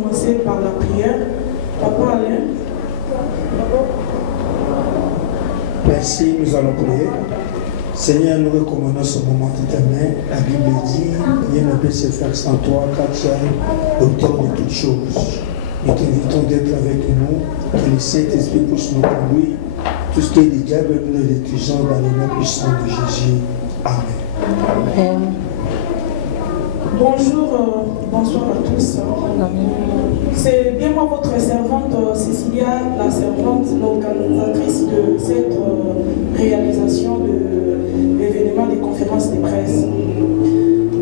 commencer par la prière. Papa Alain. Merci, nous allons prier. Seigneur, nous recommandons ce moment de ta main. La Bible dit, rien ne peut se faire sans toi, car tu es l'auteur de toutes choses. Nous t'invitons d'être avec nous, que le Saint-Esprit puisse nous conduire. Tout ce qui est du diable, nous le détruisons dans le nom puissant de Jésus. Amen. Bonjour, bonsoir à tous. C'est bien moi votre servante Cécilia, la servante l'organisatrice de cette réalisation de l'événement des conférences de presse.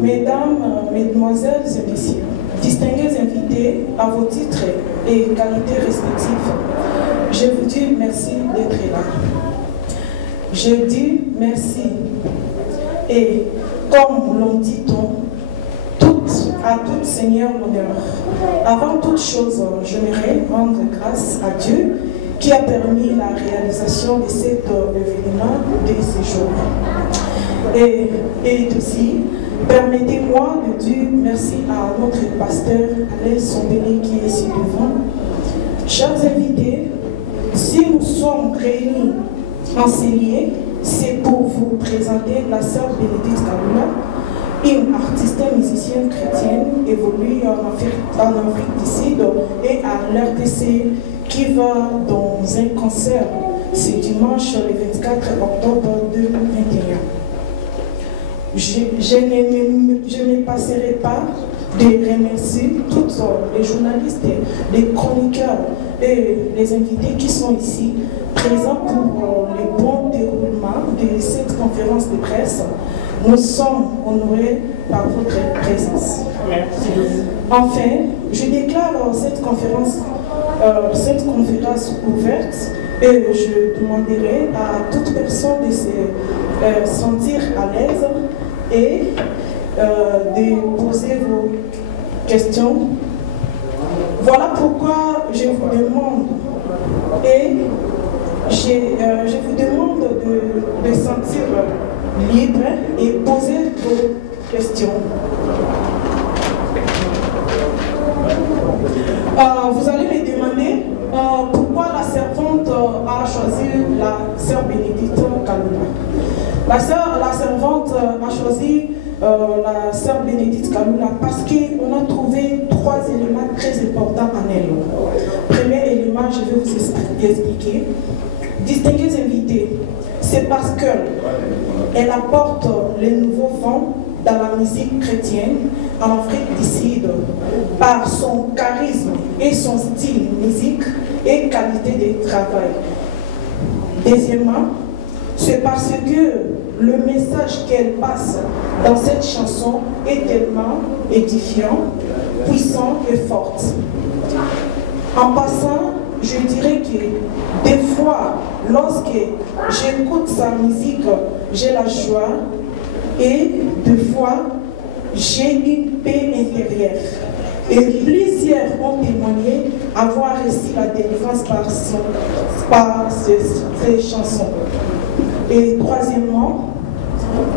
Mesdames, mesdemoiselles et messieurs, distingués invités à vos titres et qualités respectives, je vous dis merci d'être là. Je dis merci. Et comme l'on dit à tout Seigneur honneur. Avant toute chose, j'aimerais rendre grâce à Dieu qui a permis la réalisation de cet événement de ce jour. Et aussi, permettez-moi de dire merci à notre pasteur Alain Sombélé qui est ici devant. Chers invités, si nous sommes réunis en ces lieux, c'est pour vous présenter la sœur Bénédicte Kalula, une artiste musicienne chrétienne évolue en Afrique du Sud et à l'RDC qui va dans un concert ce dimanche le 24 octobre 2021. Je ne passerai pas de remercier tous les journalistes, les chroniqueurs et les invités qui sont ici présents pour le bon déroulement de cette conférence de presse. Nous sommes honorés par votre présence. Merci. Enfin, je déclare cette conférence ouverte et je demanderai à toute personne de se sentir à l'aise et de poser vos questions. Voilà pourquoi je vous demande je vous demande de sentir libre et poser vos questions. Vous allez me demander pourquoi la servante a choisi la sœur Bénédicte Kalula. La servante a choisi la sœur Bénédicte Kalula parce qu'on a trouvé 3 éléments très importants en elle. Premier élément, je vais vous expliquer. Distingués invités, c'est parce qu'elle apporte les nouveaux vents dans la musique chrétienne en Afrique du Sud par son charisme et son style musique et qualité de travail. Deuxièmement, c'est parce que le message qu'elle passe dans cette chanson est tellement édifiant, puissant et fort. En passant, je dirais que des fois, lorsque j'écoute sa musique, j'ai la joie et des fois, j'ai une paix intérieure. Et plusieurs ont témoigné avoir reçu la délivrance par ces chansons. Et troisièmement,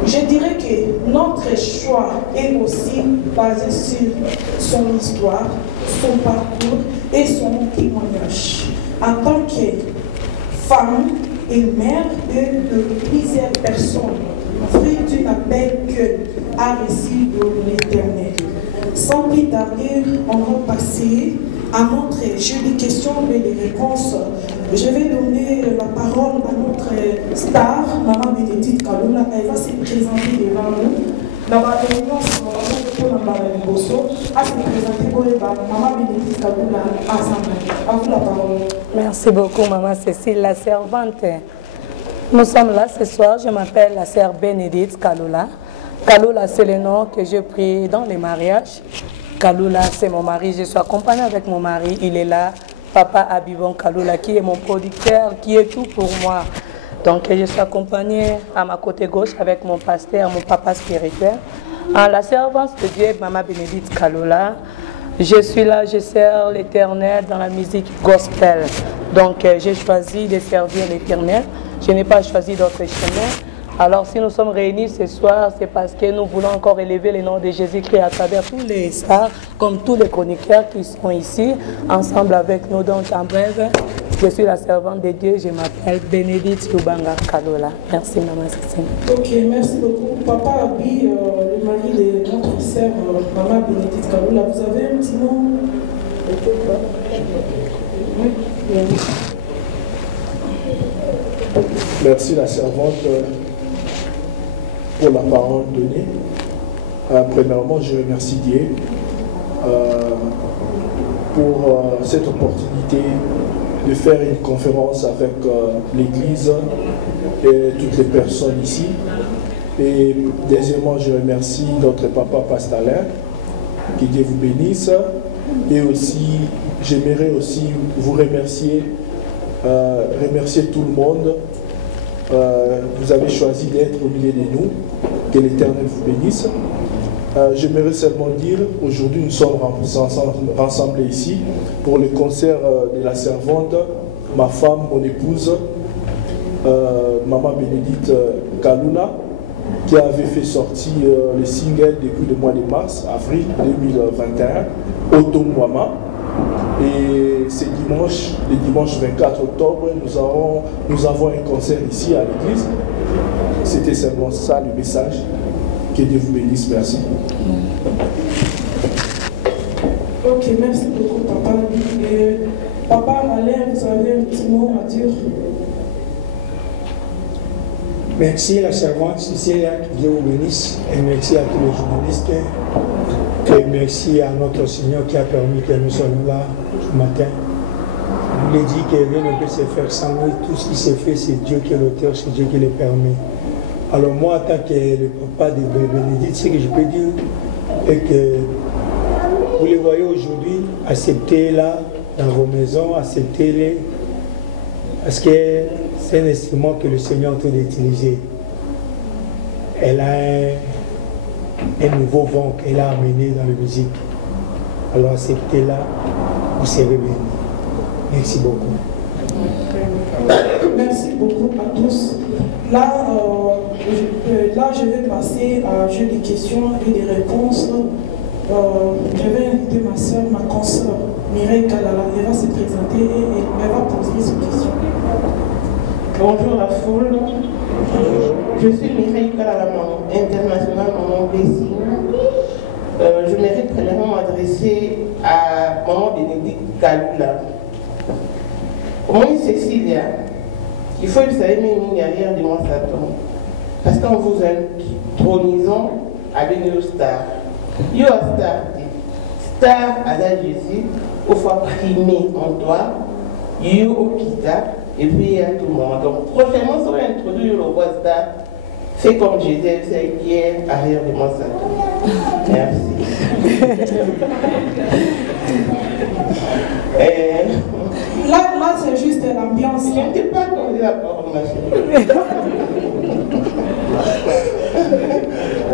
je dirais que notre choix est aussi basé sur son histoire, son parcours et son témoignage. En tant que femme et mère de plusieurs personnes, fruit d'un appel qu'elle a reçu de l'Éternel. Sans plus tarder, on va passer à notre jeu de questions et de réponses. Je vais donner la parole à notre star, Maman Bénédicte Kalula. Elle va se présenter devant nous. Dans la réunion, on va se présenter pour Maman Bénédicte Kalula ensemble. À vous la parole. Merci beaucoup, Maman Cécile, la servante. Nous sommes là ce soir. Je m'appelle la sœur Bénédicte Kalula. Kalula, c'est le nom que je prie dans les mariages. Kalula, c'est mon mari. Je suis accompagnée avec mon mari. Il est là. Papa Abibon Kalula, qui est mon producteur, qui est tout pour moi. Donc, je suis accompagnée à ma côté gauche avec mon pasteur, mon papa spirituel. En la servance de Dieu, Maman Bénédicte Kalula, je suis là, je sers l'Éternel dans la musique gospel. Donc, j'ai choisi de servir l'Éternel. Je n'ai pas choisi d'autre chemin. Alors si nous sommes réunis ce soir, c'est parce que nous voulons encore élever le nom de Jésus-Christ à travers tous les stars, comme tous les chroniqueurs qui sont ici, ensemble avec nous. Donc en bref, je suis la servante de Dieu, je m'appelle Bénédicte Lubanga Kalola. Merci Maman Cécile. Ok, merci beaucoup. Papa Abi, le mari de notre sœur, Maman Bénédicte Kalola, vous avez un petit mot? Merci la servante pour la parole donnée. Premièrement, je remercie Dieu pour cette opportunité de faire une conférence avec l'Église et toutes les personnes ici. Et deuxièmement, je remercie notre papa Pastalin, que Dieu vous bénisse. Et aussi, j'aimerais aussi vous remercier, remercier tout le monde. Vous avez choisi d'être au milieu de nous. Que l'Éternel vous bénisse. J'aimerais seulement dire, aujourd'hui nous sommes rassemblés ici pour le concert de la servante, ma femme, mon épouse, Maman Bénédicte Kalola, qui avait fait sortir le single depuis le mois de mars, avril 2021, Otomwama. Et ce dimanche, le dimanche 24 octobre, nous avons un concert ici à l'église. C'était seulement ça le message. Que Dieu vous bénisse, merci. Ok, merci beaucoup Papa. Et Papa Alain, vous avez un petit mot à dire? Merci la servante Cécilia, que Dieu vous bénisse. Et merci à tous les journalistes. Et merci à notre Seigneur qui a permis que nous soyons là ce matin. Je vous l'ai dit que rien ne peut se faire sans lui. Tout ce qui se fait, c'est Dieu qui est l'auteur, c'est Dieu qui le permet. Alors moi, en tant que le papa de Bénédicte, ce que je peux dire est que vous les voyez aujourd'hui, acceptez-la dans vos maisons, acceptez-les, parce que c'est un instrument que le Seigneur est en train d'utiliser. Elle a un nouveau vent qu'elle a amené dans la musique. Alors acceptez-la, vous serez bénis. Merci beaucoup. Merci beaucoup à tous. Là, je vais passer à un jeu de questions et de réponses. Je vais inviter ma soeur, ma consoeur, Mireille Kalala. Elle va se présenter et elle va poser ses questions. Bonjour la foule. Je suis Mireille Kalala, internationale maman Bessie. Je premièrement m'adresser à Maman Bénédicte Kalola. Moi, Cécilia, il faut que vous savez, mais il y a rien de moi Satan. Parce qu'en vous intronisant avec nos stars, il y a star à la Jésus, il faut primer en toi, il y a au Kita, et puis il y a tout le monde. Donc, prochainement, si on introduit le roi star, c'est comme je disais, c'est qui est arrière de moi Satan. Merci. Là, c'est juste l'ambiance. Je ne t'ai pas donné la parole, ma chérie.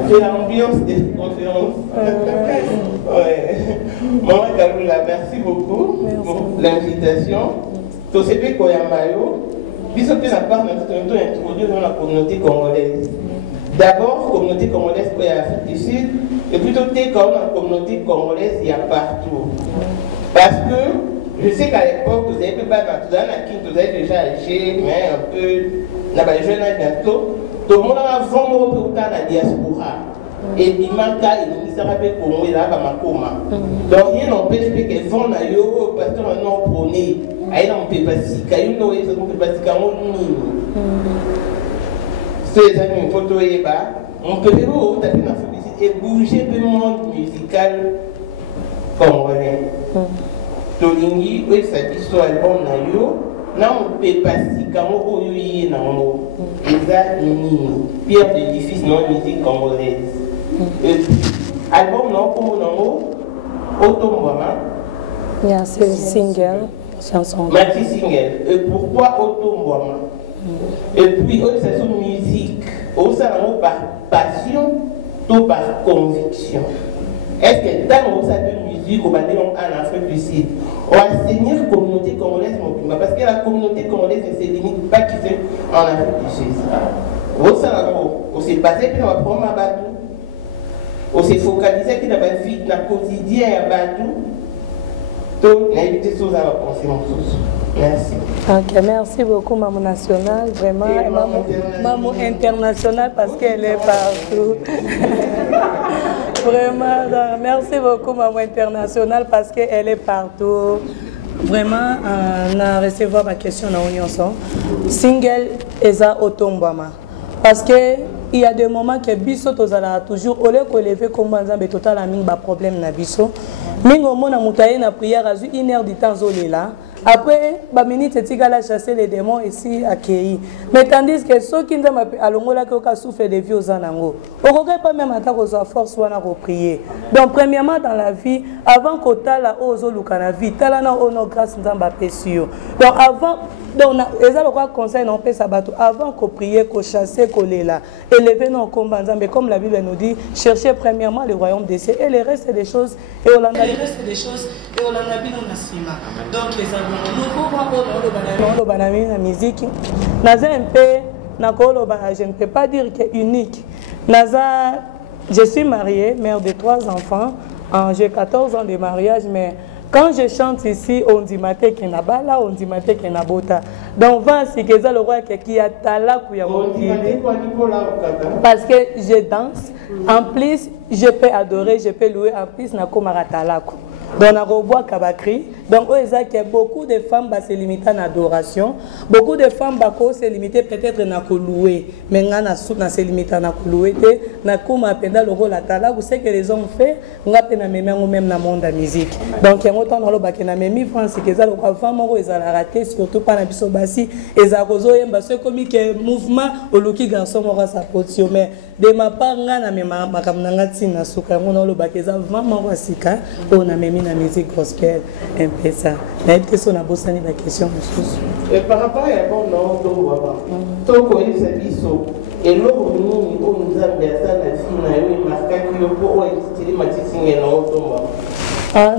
C'est l'ambiance des conférences. Ouais. Maman Kalola, merci beaucoup pour l'invitation. Tout ce que Koyambayo, puisque la part nous introduire dans la communauté congolaise. D'abord, communauté congolaise pour l'Afrique du Sud, et plutôt quand la communauté congolaise, il y a partout. Parce que je sais qu'à l'époque, vous avez déjà âgé, mais un peu, jeune bientôt. Tout le monde a vraiment dans la diaspora. Et il manque à Congo, il a donc rien n'empêche que vont à yo, parce qu'on a prôné. Aïe, on peut pas si, quand on peut pas si, quand on les amis, photo et bas, on peut taper dans la et bouger le monde musical congolais. Tolingi, oui, ça dit soit album na yo, na on peut pas si, quand on peut y na on, pierre d'édifice non musique congolaise. Album non comme non, Otomwama. Yeah, c'est single, chanson. Maxi single. Et pourquoi Otomwama? Et puis, c'est une musique. Aussi, par passion ou par conviction. Est-ce que dans cette musique, on va dire en Afrique du Sud, on va enseigner la communauté congolaise, parce que la communauté congolaise ne se limite pas qui fait en Afrique du Sud. On s'est basé sur la première bateau. On s'est focalisé sur la vie, dans le quotidien à bateau. Donc, on a évité ça à penser mon sous. Merci. Ok, merci beaucoup, Maman Nationale. Vraiment, Maman Internationale parce qu'elle est partout. Vraiment, merci beaucoup, Maman Internationale parce qu'elle est partout. Vraiment, on a reçu ma question dans l'Union. Single eza otombama. Parce que il y a des moments que biso tozala toujours au lieu que lever comme nzambe total aming ba problème na biso. Mingo mona mutaye na prière azu 1 heure du temps zolela. Après, ba minute tigala chasser les démons ici à Kei. Mais tandis que ceux qui nzamba alongola ko souffre de vie aux anango. On regrette pas même attaque aux forces ou à prier. Donc premièrement dans la vie, avant que tala ozo lukana vie, tala na ono grâce nzamba pesio. Donc avant donc eza le conseil non pe sabato avant qu'on prie, qu'on chasse, qu'on lela, élever nos combats nzambe comme la Bible nous dit, chercher premièrement le royaume des cieux et le reste des choses et on a le reste des choses et on a bien on a sima. Donc les amis, la musique, naza un peu, je ne peux pas dire que unique. Naza, je suis mariée, mère de 3 enfants, j'ai 14 ans de mariage, mais quand je chante ici, on dit maté qu'il n'a pas là, on dit maté qu'il n'a pas là. Donc, c'est que le roi qui a tala pour y avoir parce que je danse, en plus, je peux adorer, je peux louer, en plus, na komaratala. Donc, on a revoit Kabakri. Donc, beaucoup de femmes se limitent à l'adoration. Beaucoup de femmes se limitent peut-être à louer. Mais on se limite à louer. On a le rôle à tala. Vous savez que les hommes font, on a même dans le monde de la musique. Donc, il y a autant de gens qui ont mis France, qui ont raté, surtout pas dans le bassi. Et ça a comme un mouvement au Luki garçon aura sa position. Mais de ma part, on a même la musique gospel, un peu ça. Mais question a bossé la question. Et par rapport à bon nom, donc on est service et l'eau nous nous a bien ça la fille na marqué que pour utiliser matissing et non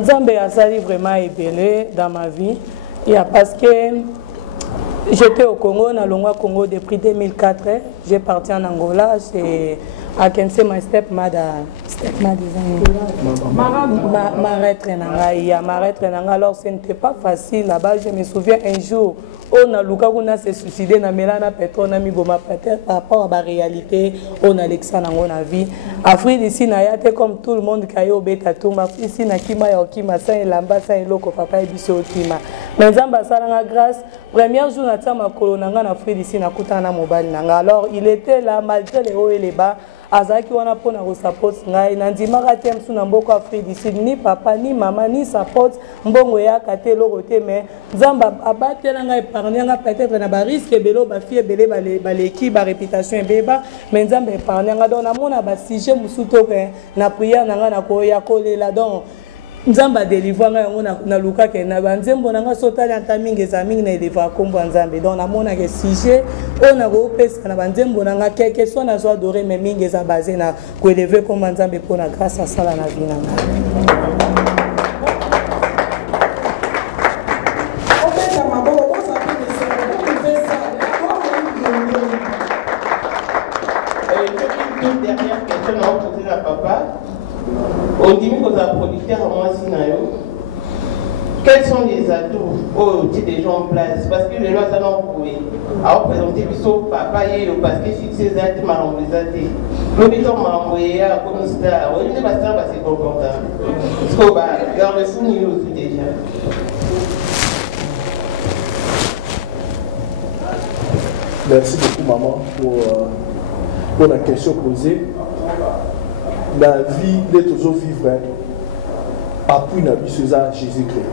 Nzambe a sali vraiment ébélé dans ma vie. Il y a parce que j'étais au Congo, on a longwa Congo depuis 2004. J'ai parti en Angola, c'est à Kense ma stepmother. Alors ce n'était pas facile là-bas. Je me souviens un jour, on a Luka s'est suicidé, na Melana Petro, na Miboma peut-être par rapport à la réalité, on a Alexandre on a vie. Afrique ici, na yate comme tout le monde qui a eu au bêta tout, ma fille ici na Kima ya Okima, ça et lamba, ça et loko papa et biso Okima. Mais Nzamba salanga grâce, premier jour na tama kolonanga na Afrique ici na kutana mobile nanga. Alors il était là malgré les hauts et les bas. Azaki wana pona ko support ngai nandima ka tem suna mboko Afrique d'ici ni papa ni maman ni support mbongo ya kate lokote mais Nzamba abatela ngai épargner nga peut-être na ba risque belo ba fie belé ba l'équipe ba réputation beba mais Nzamba épargner nga donc na mona ba sujet musuto ke na prière nanga na ko ya kolela donc Nzamba délivre na luka ke na banzembo nanga sotali anta mingi za mingi na délivre kombo Nzambe donc na mona ke sujet on a ko pesa na banzembo nanga quelque soit na zo adorer mais mingi za basé na ko élever comme Nzambe pour na grâce à ça la vie nanga. On dit que les producteurs à moi, quels sont les atouts au des gens en place? Parce que les lois sont prouvé. Alors, présenter Bissot, papa, parce que si ces actes m'a envoyé, l'hôpital m'a envoyé à comme ça. On ne va pas se comporter. Parce que, garde le fou, il aussi déjà. Merci beaucoup, maman, pour la question posée. La vie de toujours vivre appuie la vie sur Jésus-Christ.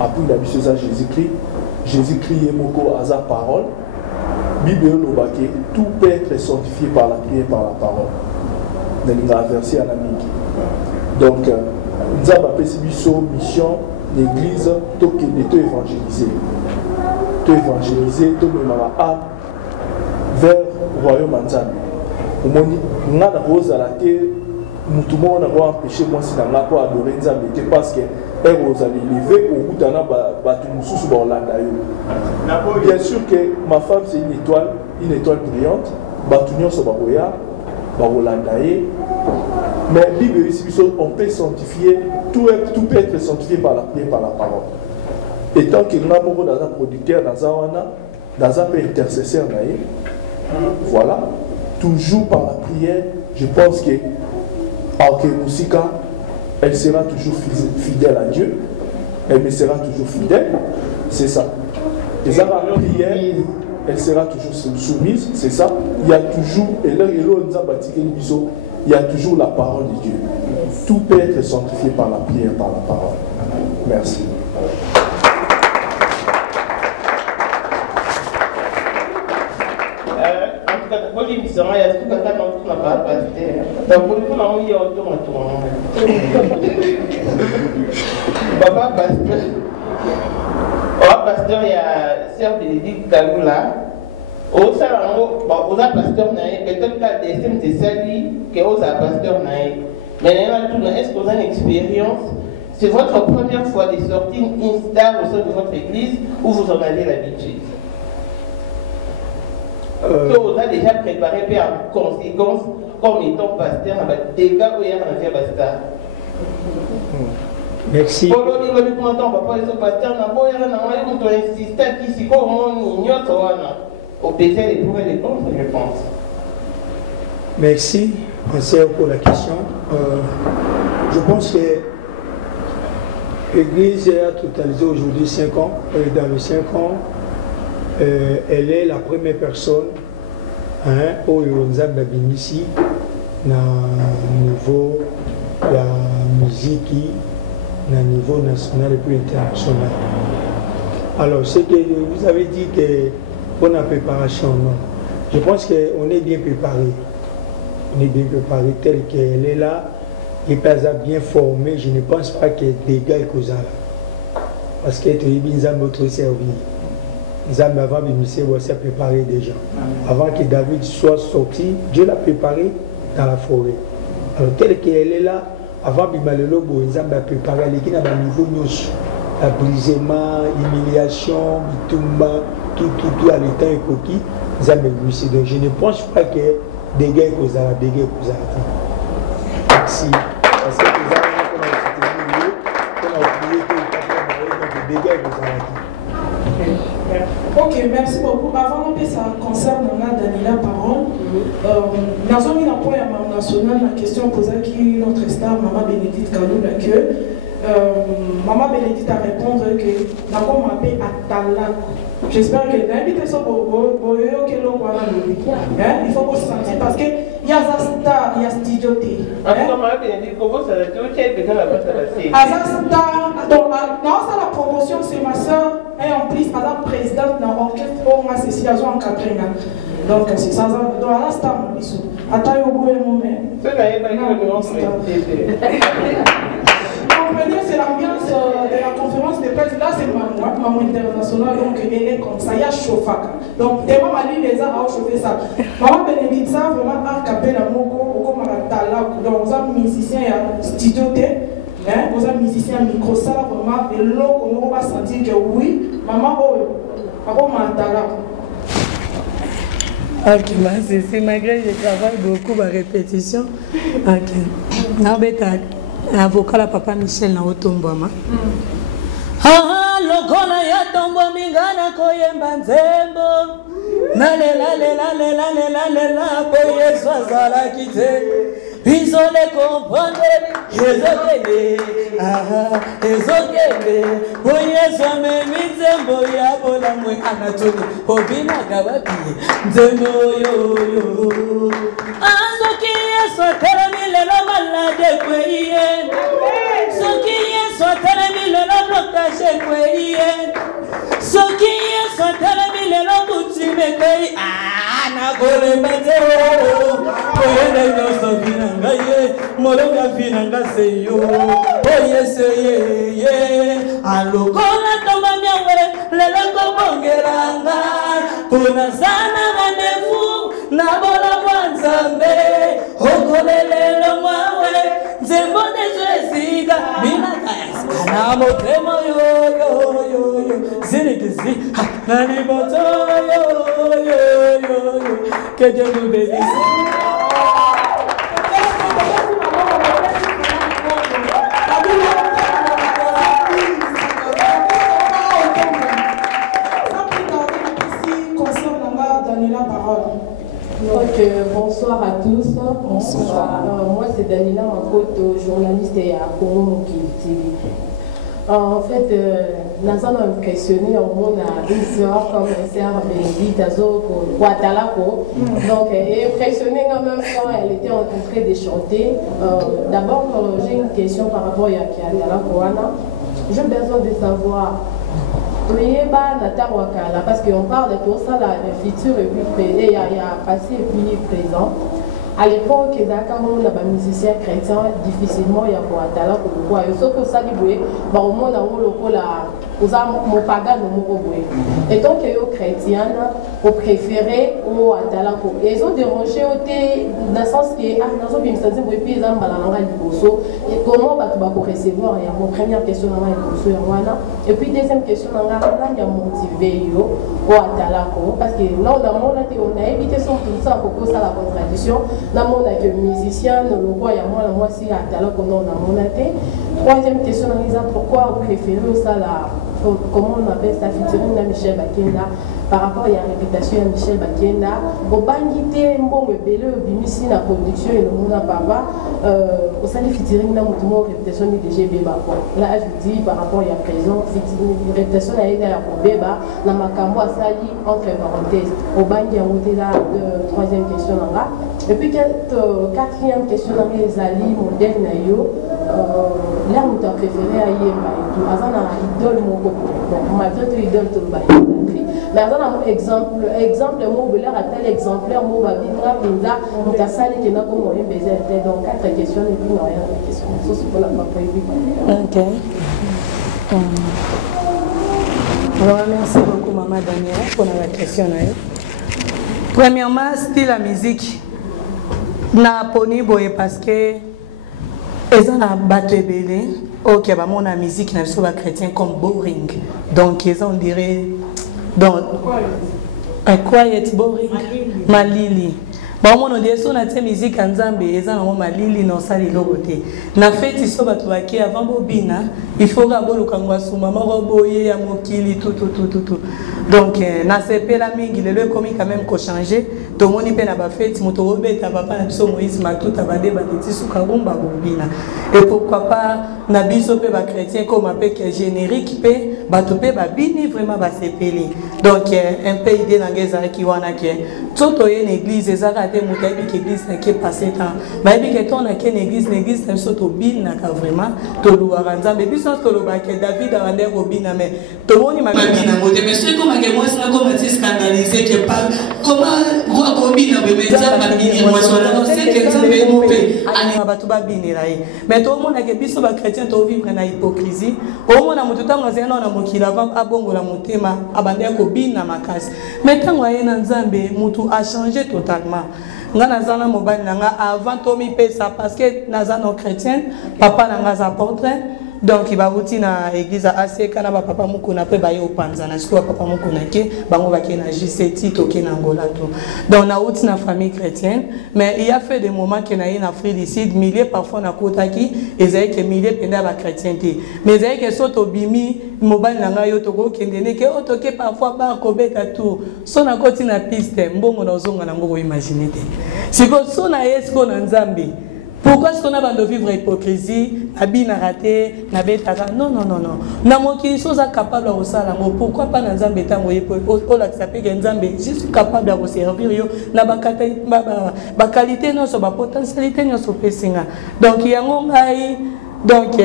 Appuie la vie sur Jésus-Christ. Jésus-Christ est moko à sa parole. Bible nous tout peut être sanctifié par la prière, par la parole. Dans la verset à la midi. Donc, nous avons fait mission l'église de évangéliser. De évangéliser, de mener vers le royaume Nzambe. On a rose à la terre, nous avons empêché moi si on a pas adoré Nzambe parce que elle rose à l'élever au bout d'un an, bien sûr que ma femme c'est une étoile. une étoile brillante, Batunion Sobaroya, Barolandaye. Mais la Bible ici, on peut sanctifier, tout peut être sanctifié par la prière, par la parole. Et tant que nous avons dans un producteur, dans un intercesseur, voilà, toujours par la prière, je pense que Musika, elle sera toujours fidèle à Dieu, elle me sera toujours fidèle, c'est ça. Et ça, la prière, elle sera toujours soumise, c'est ça. Il y a toujours, il y a toujours la parole de Dieu. Tout peut être sanctifié par la prière, par la parole. Merci. Papa pasteur, il y a Sœur Bénédicte Kalula. Au pasteur, peut-être qu'à descendre de salut, que au pasteur, mais est-ce que vous avez une expérience? C'est votre première fois de sortir une star au sein de votre église ou vous en avez l'habitude? Que vous avez déjà préparé en conséquence comme étant pasteur, des gars où il y a un pasteur. Merci. Merci, monsieur, pour la question. Je pense que l'Église a totalisé aujourd'hui 5 ans. Et dans les 5 ans, elle est la première personne au Yonzab ici, dans le niveau de la musique, au niveau national et puis international. Alors, ce que vous avez dit que pour la préparation, non. Je pense qu'on est bien préparé. On est bien préparé tel qu'elle est là. Et pas bien formé, je ne pense pas qu'il y ait des gars qui là. Parce que nous avons notre service. Nous avons avant de s'est préparé déjà. Avant que David soit sorti, Dieu l'a préparé dans la forêt. Alors, tel qu'elle est là, avant de Malolobo, nous avons préparé l'équipe à un niveau la brisement, l'humiliation, tout à l'état et coquille, nous avons réussi. Donc, je ne pense pas que des gars qui sont là, des gars qui sont là. Merci. Parce que nous avons oublié que des gars qui sont là. Ok, merci beaucoup. Avant que ça concerne Daniela Parole, dans un point national, la question posée qui notre star, Maman Bénédicte Kalula, que Maman Bénédicte a répondu que n'a pas m'appelé Atalak. J'espère que l'invitation il faut qu'on se sentir parce qu'il y a Zasta, il y a Studio T. Maman Bénédicte, comment ça va tout quelqu'un la passe à la non, c'est la promotion, c'est ma soeur. Et en plus, elle est présidente dans l'orchestre pour ma Cécile en Caprina. Donc, c'est ça. Donc, elle a star, mon bisou. Attends, au bout d'un moment. Comprenez, c'est l'ambiance de la conférence de presse. Là, c'est maman internationale. Donc, elle est comme ça. Il y a chauffage. Donc, tellement Mali les a chauffer ça. Maman Bénédicte, ça, vraiment, a capé la moko, comme à la tala. Donc, vous avez musicien, il y a studio T. Vous avez musicien micro, ça vraiment, et l'eau, on va sentir que oui, maman, ok, c'est malgré que je travaille beaucoup à répétition. Ok. Avocat la papa Michel na otombama. Ah, lokola ya tombo mingana koyemba nzembo. Nalela po Yesu azala kite. Isole comprendre ezokende. Ah, ezokende. Po Yesu amemi nzembo ya bola mwe anatoni. Obina kabapi nzembo yo. Azoki Yesu teremi lelo malade kweye. Soki Yesu teremi lelo blokaje kweye. Soki Yesu teremi lelo kutime kweye. Ah, na kole mateo. Oyende nyoso vinanga ye. Molonga vinanga seyo. Oye seye ye. Alokola toma miawe. Lelo kobongeranga. Kuna sana manefu. Na bola mwanzambe. Okolelelo mwawe. Zemone Jessica. Mina kaya. Anamo temo yo. l'église. Que Dieu nous bénisse. Donc, bonsoir à tous. Bonsoir. Moi, c'est Daniela Makoto, journaliste à Congo TV. En fait, nous avons impressionné on a une sœur comme une sœur Bénédicte pour Ouattalako. Donc, impressionné quand même quand elle était en train de chanter. D'abord, j'ai une question par rapport à Ouattalako. J'ai besoin de savoir. Parce qu'on parle de tout ça, le futur et puis il y a passé et puis présent. À l'époque, il y a des musiciens chrétiens, difficilement il y a Ouattara pour quoi. Sauf que ça, au moins, on a mon pagan et donc, les chrétiens ont préféré Ouattara. Et ils ont dérangé dans le sens que, comment on va recevoir la première question, et puis deuxième question, on a motivé Ouattara. Parce que là, on a évité son tout ça pour ça la contradiction. Nous que musicien, le roi et moi aussi à Ouattara qu'on a monté. Troisième question, pourquoi vous préférez ça là? Comment on appelle ça, featuring Michel Bakenda par rapport à la réputation de Michel Bakenda. Au banquité, bon, le belé, au bimisi, la production et le monde à papa, au sein de featuring, la réputation de DGB. Là, je vous dis par rapport à la présence, la réputation a été à la Beba, la Makambo a sali entre parenthèses. Au banquet, on était là, troisième question là. Et puis, quatrième question là, les alliés, modèle Nayo. Là, on t'a préféré à Yéma et tout. Azan a idole mon coco. Donc, malgré tout, idole tout le bail. Mais Azan a exemple, mon beleur a tel exemplaire, mon babina, pinza, on t'a sali qui n'a pas moyen de baiser. Donc, 4 questions et puis, non, rien de questions. Ça, c'est pour la papa et puis. Ok. Alors, merci beaucoup, Maman Daniela, pour la question. Premièrement, style la musique. Na poni boye parce que ils ont battu belé. Ok, bah mon musique n'a pas chrétien comme boring. Donc ils ont dirait donc un quiet boring. Malili. Bah mon dirait son a musique en Zambie, ils ont malili non ça les logoté. Na fait ils sont battu qui avant bobina. Il faut rabo le kangwa suma maroboye ya mokili tout. Donc na CP la mingi le commis quand même ko changer. Tout le monde est à la fête, mon tourobé, ta papa, na Moïse, ma tout, ta bandé, bandé, sous Karumba, bobina. Et pourquoi pas, na bisope, ba chrétien, comme un peu générique, batopé, ba bini, vraiment, ba sepeli. Donc, un peu idée dans les arrêts qui wana qui tout une église, les arrêts, moutabi, l'église, qui est passé temps. Mais bien que ton a qu'une église, l'église, n'a pas bin, n'a pas vraiment, tout le waranza, mais puis sans que le baquet, David a rendu robina, mais tout le monde m'a dit, mais ceux comme à moi, c'est comme à scandalisé, qui parle, comment, mais tout le monde a que les chrétiens vivre dans l'hypocrisie. Au moins, on a dit mais quand on a a changé totalement. Avant ça parce que nous chrétiens, papa n'a apporté. Donc il va voter dans l'église assez quand papa moko na pe ba yo panza na siko papa moko na ke bango ba ke na J7 toke na Angola to. Donc na outi na famille chrétienne mais il y a fait des moments que na en Afrique du Sud milliers parfois na kotaki ezai que milliers penda ba chrétienté mais ezai que soto bimi mobile na nga yo to ko kendene ke otoke parfois ba ko beta tout so na koti na piste mbongo na zonga na mboko imaginer te. Siko so na esko na Nzambe. Pourquoi est-ce qu'on a besoin de vivre l'hypocrisie, n'a raté, n'a bétara? Non. N'a moqué chose capable de ça. Pourquoi pas dans Zambé tango pour la saper que Zambé je suis capable de servir yo na ba qualité non so ba potentialité non so pesinga. Donc il y a ngai donc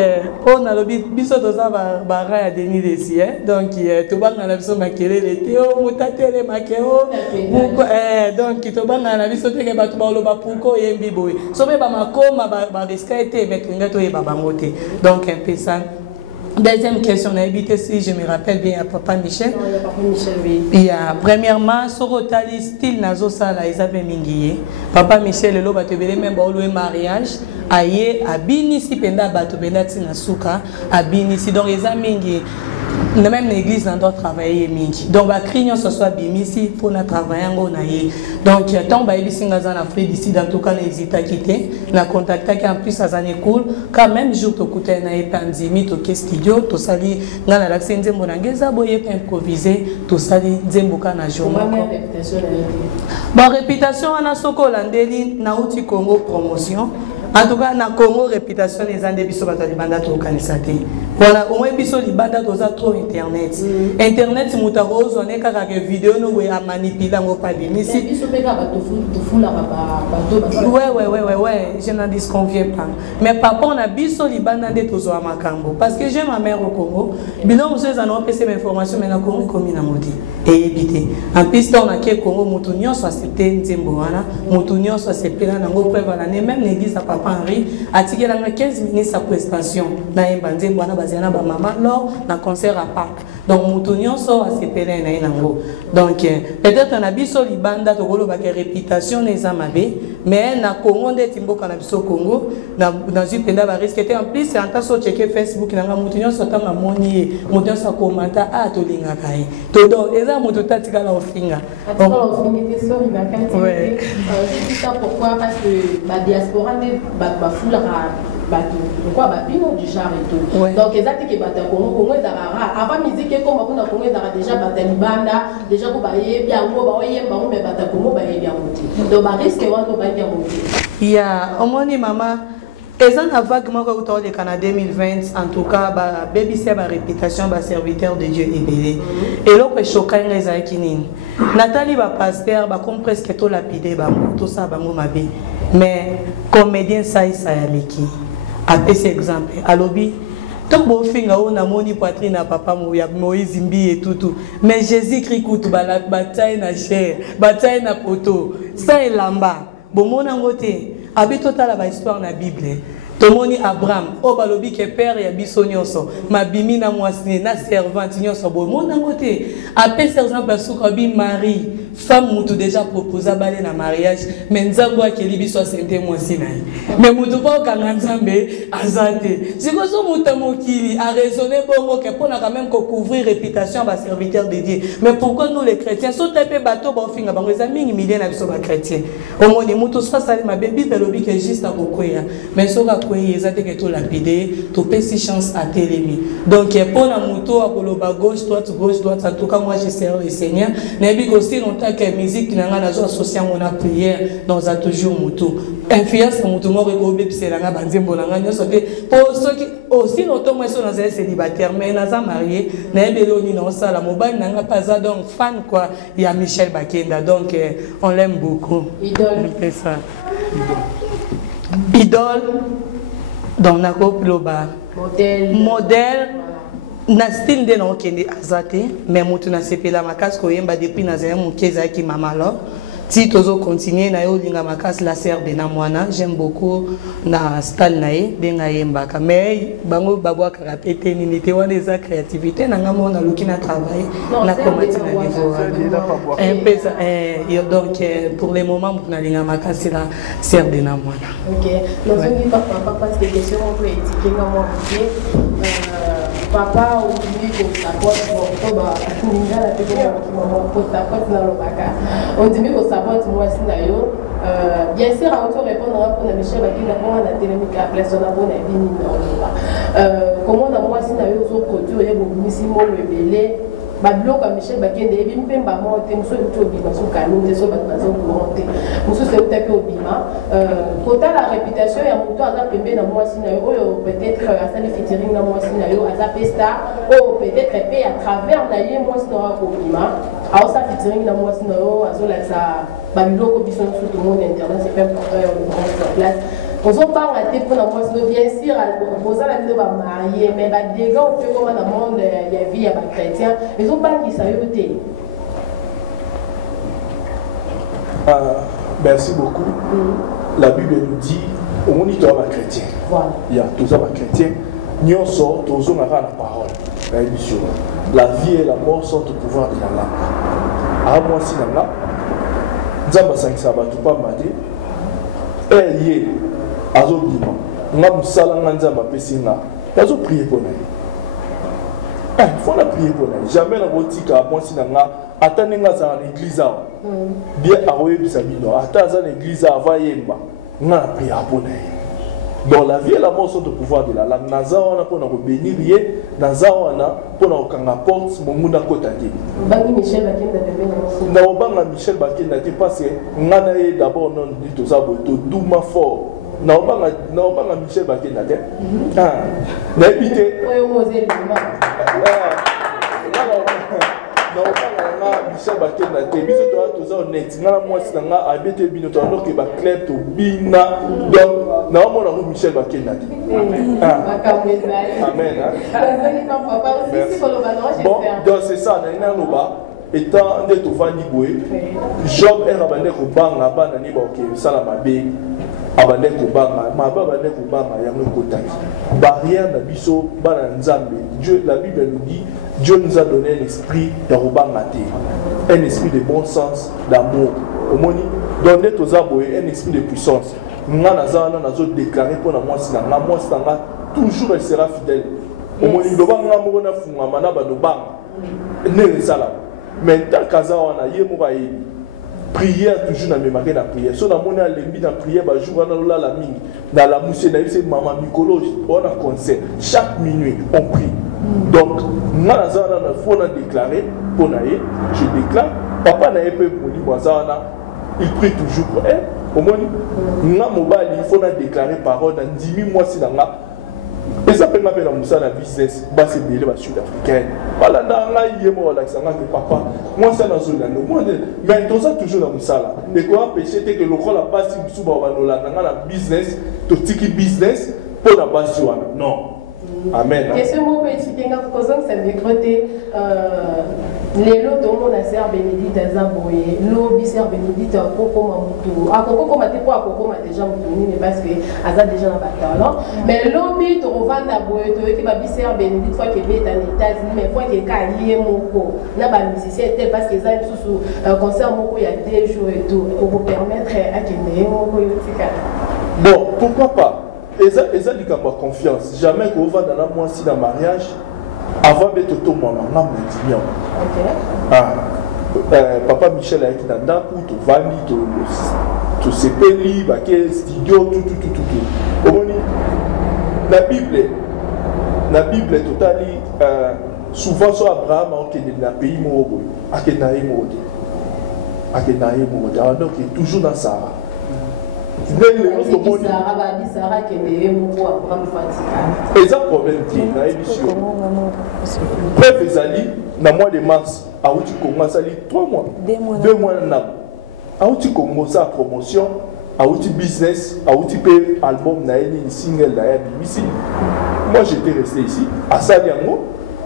on a le biso to ça ba ya deni desi donc to banga na biso makelele teo mutatele makeo donc to banga na biso te ke ba to ba lo ba puko yembi boy so be ba makoma ba risquer mais to to e ba bangote donc un peu ça. Deuxième question, on a habité si je me rappelle bien à Papa Michel. Non, il y a Papa Michel, oui. Il y a premièrement, sur le style Nazo Sala, ils avaient mingié. Papa Michel, le loba te belé même pour le mariage. aye abinisi penda bato penda tina suka abinisi donc eza mingi même l'église n'a doit travailler mingi donc ba crignon ce soit bimisi pour na travailler ngo na ye donc tant ba ici ngaza na Afrique d'ici dans tout cas n'hésite à quitter na contacter qui en plus azane cool quand même jour to kuta na epanzimi to studio to sali ngana l'accès nzembo na ngeza boye pa improviser to sali nzembo kana jour bon réputation ana soko landeli na uti Congo promotion en tout cas na Congo réputation les ande biso bato libanda to kanisate voilà au moins biso libanda to za trop internet internet mutaro zone kaka que vidéo no we a manipuler ngo pa bimisi biso peka bato to fula bato ouais je n'en disconviens pas mais papa on a biso libanda de to zo makambo parce que j'ai ma mère au Congo bilan monsieur za no pese mes informations mais na Congo comme na modi et éviter en plus on a que Congo mutu nyonso accepter nzembo wana mutu nyonso accepter na ngo preuve la même l'église à papa Henri a tiré 15 minutes sa prestation na embanze bwana bazana ba maman lors na concert à Pâques donc mutunyo so accepter na inango donc peut-être na biso libanda to golo ba réputation les amabe mais na Congo de timboka na biso Congo na une penda ba risque était en plus c'est en temps so checker Facebook na mutunyo so tanga moni mutunyo so commenta a to linga kai to do eza mutu tatika la ofinga ouais c'est ça pourquoi parce que la diaspora bafoula bato pourquoi babino du char et tout ouais. Donc exact que bata Congo ezara avant musique comme kuna Congo ezara déjà bata libanda déjà ko baye bien ngo ba oyemba ngo mais bata Congo baye bien moti donc ba risque wana ba bien moti ya omoni mama ezan vaguement ko to le Canada 2020 en tout cas ba baby c'est ba réputation ba serviteur de Dieu libéré et l'autre choquant les akinini Nathalie ba pasteur ba comme presque tout lapidé ba tout ça ba mo mabe mais comédien ça yaleki après cet exemple alobi donc bon finga on a moni poitrine à papa Moïse Mbi et tout mais Jésus Christ kout ba bataille na chair bataille na poto ça est lamba bon mon ngote abi total ba histoire na Bible tomoni Abraham o balobi ke père ya biso nyonso mabimi na mwasine na servante nyonso bo mon ngote après servante basuka bi Marie femme mutu déjà proposé balé na mariage mais nzambo akeli biso sente mwasina mais mutu pa okanga nzambe azate siko so mutu mokili a raisonner bongo ke pona quand même ko couvrir réputation ba serviteur de Dieu mais pourquoi nous les chrétiens so tapé bateau ba finga bango za mingi milliers na biso ba chrétien au moni mutu so sali ma baby belobi ke juste à kokoya mais so ka koya ezate ke to lapidé to pesi chance à télémi donc pona mutu akoloba gauche droite en tout cas moi je sers le Seigneur nebi ko si longtemps que musique n'a pas associé à la prière dans un toujours moto influence moto moi regobe c'est la banzembo na nganya sote pour ceux qui aussi longtemps moi sont dans un célibataire mais naza marié na beloni na sala mobile na pas ça donc fan quoi il y a Michel Bakenda donc on l'aime beaucoup idole c'est ça idole dans na globa modèle na style de non kende azate mais mutu na sepela makasi ko yemba depuis na zaya mukeza ki mama lo si tozo continuer na yo linga makasi la sœur de na mwana j'aime beaucoup na style na ye benga yemba ka mais bango babwa ka répéter ni nité wana eza créativité na ngamo na luki na travail na commettre na niveau un peu ça donc pour le moment mutu na linga makasi la sœur de na mwana OK nous on pas parce que question on peut étiqueter ngamo papa ou dit que ça porte octobre ninga la teke pour ça porte na lobaka on dit que ça porte moi sinayo bien sûr on te répondre pour Michel Bakina pour la télémica place on a pour na bini comment na moi sinayo zo produire ya bobimisi mo rebelle bablo comme Michel Bakende ebi mpemba monte muso to bima so kalonde so batbazo monte muso se utaki obima kota la réputation ya muto aza pembe na mwasi na yo oyo peut-être asali featuring na mwasi na yo aza pesta ou peut-être pe à travers na ye mwasi na ko obima au sa featuring na mwasi na yo azola sa bablo ko biso sur tout le monde internet c'est pas important en place on s'en parle à tes pour la moi bien sûr poser la vie de ma mariée mais bah des gars on fait comme dans le monde il y a vie à ma chrétien ils ont pas qui ça yoté merci beaucoup la Bible nous dit au monde il doit être chrétien voilà il y a tous les chrétiens nous sort tous on a la parole la vie et la mort sont au pouvoir de la langue à moi si la nzamba 5 sabat pas maté azobima nga mosala nga nzambe apesi nga nazoprie mpo na ye faut na prier mpo na ye jamais nakotika mwasi na nga ata ndenge azala na église awa bien akoyebisa bino ata aza na église awa ava yemba nga na priere mpo na ye. Donc la vie et la mort sont au pouvoir de la langue. Naza wana pour nous bénir rien, naza wana pour nous kanga porte mon monde à côté. Bangi Michel Bakenda de bénir. Na obanga Michel Bakenda te parce que ngana ye d'abord non dit to za boto douma fort. Na obanga Michel Bakenda te. Ah. Na habité. Oyo mozeli ma. Na obanga Michel Bakenda te biso to za honnête. Ngana mwasi nga habité bino to alors que ba clair to bina. Donc na omona ko Michel Bakenda te. Amen. Bon, donc c'est ça, na loba étant de to vandi boy. Job est abandé ko banga bana ni ba ok sala mabe. Abandé ko banga, ma ba abandé ko banga ya ngo kotaki. Barrière na biso bana nzambe. Dieu, la Bible nous dit, Dieu nous a donné un esprit de robanga te. Un esprit de bon sens, d'amour. Omoni donner aux aboyés un esprit de puissance. Nous avons déclaré pour la moi toujours elle sera fidèle. Omoni dobanga mona funga mana ba dobanga. Ne sala. Mais tant kazawana yemoba yi prière toujours na memake na prière. So na mona lembi na prière ba jour na la mingi. Na la mousse na yise maman Nicolo on a concert chaque minuit on prie. Donc moi na faut na déclarer pour naïe, je déclare papa na épée pour lui bazana il prie toujours pour elle. Au moins, il faut déclarer parole dans 10 000 mois. Et ça peut m'appeler dans le business, c'est bien le sud-africain. Voilà, papa, moi ça n'a pas mais tout ça toujours dans le sala. Mais quoi, péché, c'est que le rôle a passé dans le business, tout ce qui business, pour la base. Non. Amen. Question mot petit tenga kozong c'est décrété les lots dont on a sœur Bénédicte Azaboye lobi sœur Bénédicte akoko mamutu akoko mate po akoko mate déjà mutu mais parce que aza déjà na batalo mais lobi to revanda boye to ki ba sœur Bénédicte fois que beta en États-Unis mais fois que kalié moko na ba musicien tel parce que ça sous concert moko il y a 2 jours et tout pour vous permettre à kende moko yotika. Bon, pourquoi pas? Et ça dit qu'on a confiance. Jamais qu'on va dans la moitié d'un mariage avant de tout moi maman me dit papa Michel a été dans la pour tout vandi tout se peli baquet studio tout. La Bible totally souvent sur Abraham qui est dans le pays moro akenaï moro donc il est toujours dans Sarah. Et ça problème qui est na émission. Preuve ezali na mois de mars a outi commence à 3 mois. 2 mois na. A outi commence à promotion, a outi business, a outi pe album na une single na BBC. Moi j'étais resté ici à Saliango,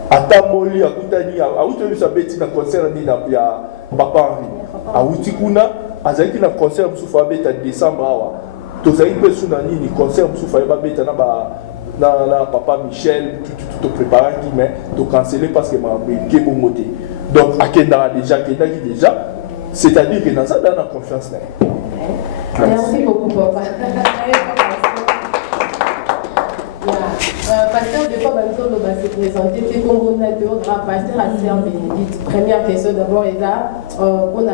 à Tamoli à Koutani, a outi sa bêtise na concert ni na ya Papa Henri. A outi kuna azaki na concert musufa beta décembre awa tozaki pe suna nini concert musufa ba beta na papa Michel tout préparé qui mais to canceller parce que ma ke bongoté donc akenda déjà c'est-à-dire que dans ça dans la confiance là. Merci beaucoup papa. Pasteur, de quoi Banzolo va se présenter, c'est comme on a deux pasteur à sœur Bénédicte. Première question d'abord, on a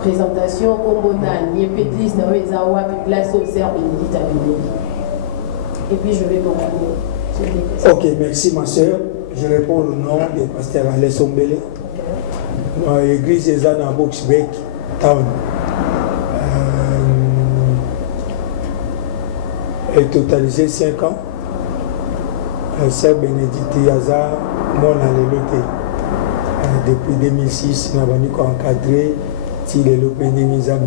présentation, comme on a nié pétis, on a place au sœur Bénédicte à Bénédicte. Et puis je vais continuer. Ok, merci ma soeur. Je réponds au nom de pasteur Alain Sombele. L'église est dans Boxbeck Town. Elle totalisé 5 ans. Sœur Bénédicte Yaza, mon alléluia. Depuis 2006, nous avons encadré si les lopénémisants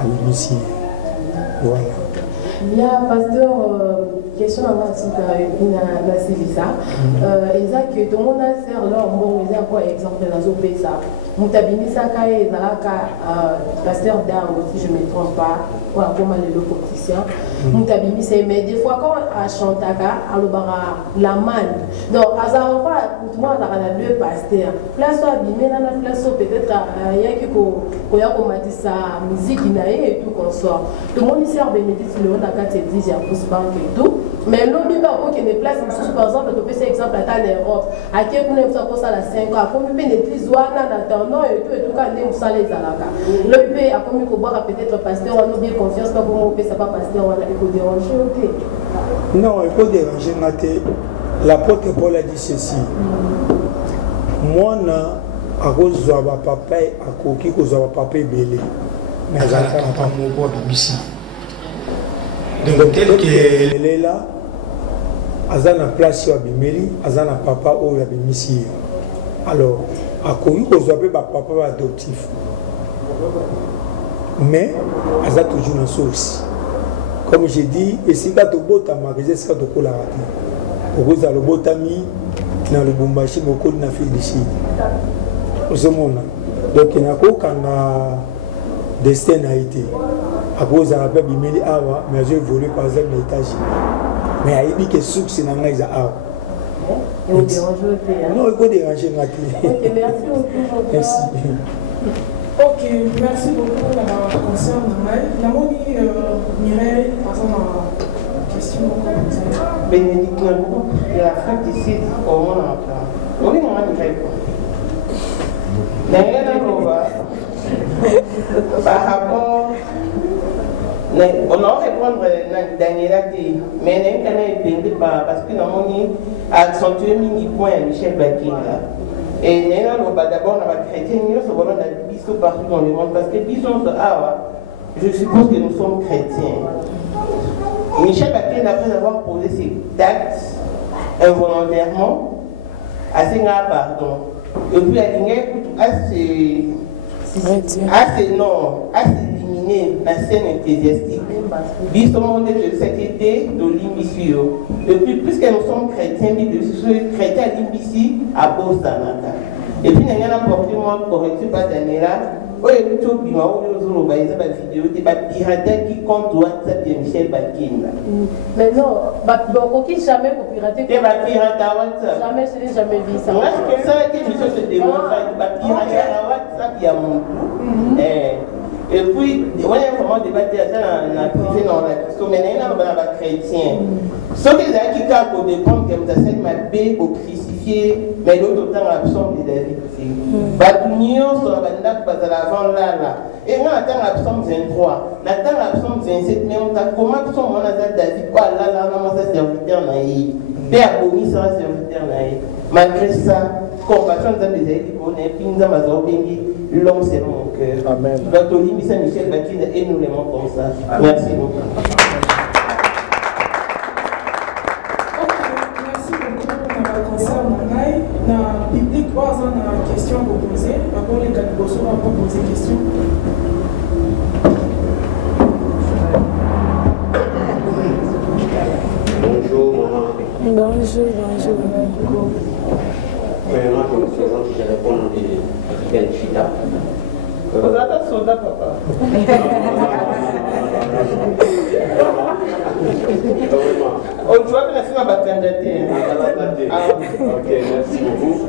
à l'hémicie. Voilà. Il y a pasteur, question à moi, la Célissa. Exact, que tout le monde a serre là, bon, il y a quoi exemple dans le pays ça. Moutabini Saka et Zalaka, pasteur d'Arme, si je ne me trompe pas, ou à comment les locoticien. mutabimisi mais des fois quand à chantaka alobara la manne donc azaro pas moi dans la deux pasteurs place abimé na place peut-être yaki ko ya ko matisa musique nae et tout consort tout le monde ici en Bénédicte le on a 4 10 ya pousse banque et tout mais l'objet pas qu'il y ait des places par exemple tu peux faire exemple à ta Europe à qui on aime ça pour ça la 5 ans comme une église ouana attendant et tout quand on ça les alaka l'objet a comme qu'on boire peut-être pasteur on a bien confiance pas comment on peut ça pas pasteur on a il faut déranger OK non il faut déranger maté l'apôtre Paul a dit ceci moi na à cause de papa à coquille cause de papa belé mais ça pas mon quoi ici donc tel que elle est là azana place ya bimeli azana papa o ya bimisi alors akoyi kozwa pe ba papa adoptif mais aza toujours na source comme j'ai dit esika to bota magasin esika to kola raté okoza lo botami na Lubumbashi bokoli na Félicie ozomona donc na ko kanga destin a été à cause de la paix bimeli awa mais j'ai évolué par exemple l'étage mais il dit que source n'a pas eu awa non il faut déranger Mati OK merci beaucoup merci ok merci beaucoup d'avoir concert la moni Mireille par exemple question Bénédicte il y a frère ici au monde on est dans par rapport on aurait répondre Daniela mais n'est pas parce que dans mon accentué mini point Michel Bakina et d'abord on va chrétien nous sommes bisous partout dans le monde parce que bisous je suppose que nous sommes chrétiens. Michel Bakina après avoir posé ses actes involontairement assez grave pardon et puis la ligne assez éliminer la scène ecclésiastique. Bisous de cet été de l'Imbissio. Et puis, puisque nous sommes chrétiens, chrétiens à l'Imbissi à Bosanaka. Et puis, nous avons apporté moi correction par Daniela. Oui, tout le monde a une vidéo de pirater qui compte WhatsApp de Michel Bakina. Mais non, donc jamais pour pirater. Tu vas pirater à WhatsApp. Jamais, je n'ai jamais vu ça. Moi, c'est ça que je se démontre. Tu vas pirater à WhatsApp, il y a mon coup. Et puis, on a vraiment débattu à ça dans la privé, dans la question, mais il y a un chrétien. Sauf que les gens qui ont pour dépendre, comme ça, c'est ma baie pour crucifier, mais l'autre temps, l'absence de David. Batunion, sur la bande, parce que l'avant là. Et on attend l'absence 23, on attend l'absence 27, mais on a comment on a David, quoi là, on a serviteur naïf. Père Bomi sera serviteur naïf. Malgré ça, compassion de David, on est pinza mazobingi. L'homme c'est mon cœur. Amen. Donc, Michel Bakina et nous l'aimons comme ça. Merci beaucoup. Ok, merci beaucoup pour notre concert. Dans le public, on a une question à vous poser. Après, les gars de Bosso vont poser des questions. Bonjour, maman. Bonjour. Premièrement, je me présente, je réponds à des Chita. Vous êtes un soldat, papa. On doit bien faire ma candidature. Ok, merci beaucoup.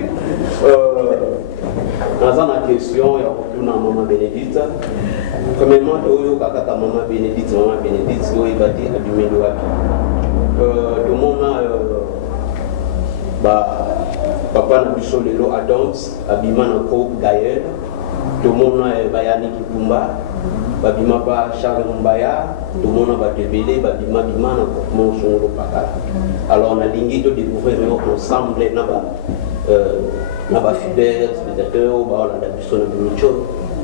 Dans la question, il y a beaucoup de maman Bénédicte. Premièrement, il y a maman Bénédicte, il y a bâti abîmé de wapi. Tout le monde papa na biso lelo adams abima na ko Gaël. Tout le monde bayani Kipumba, babima pa Charles Mbaya, tout le monde va débélé, babima bima na mon son paka. Alors on a lingi de découvrir ensemble na ba fidèles spectateurs ou ba la biso na bicho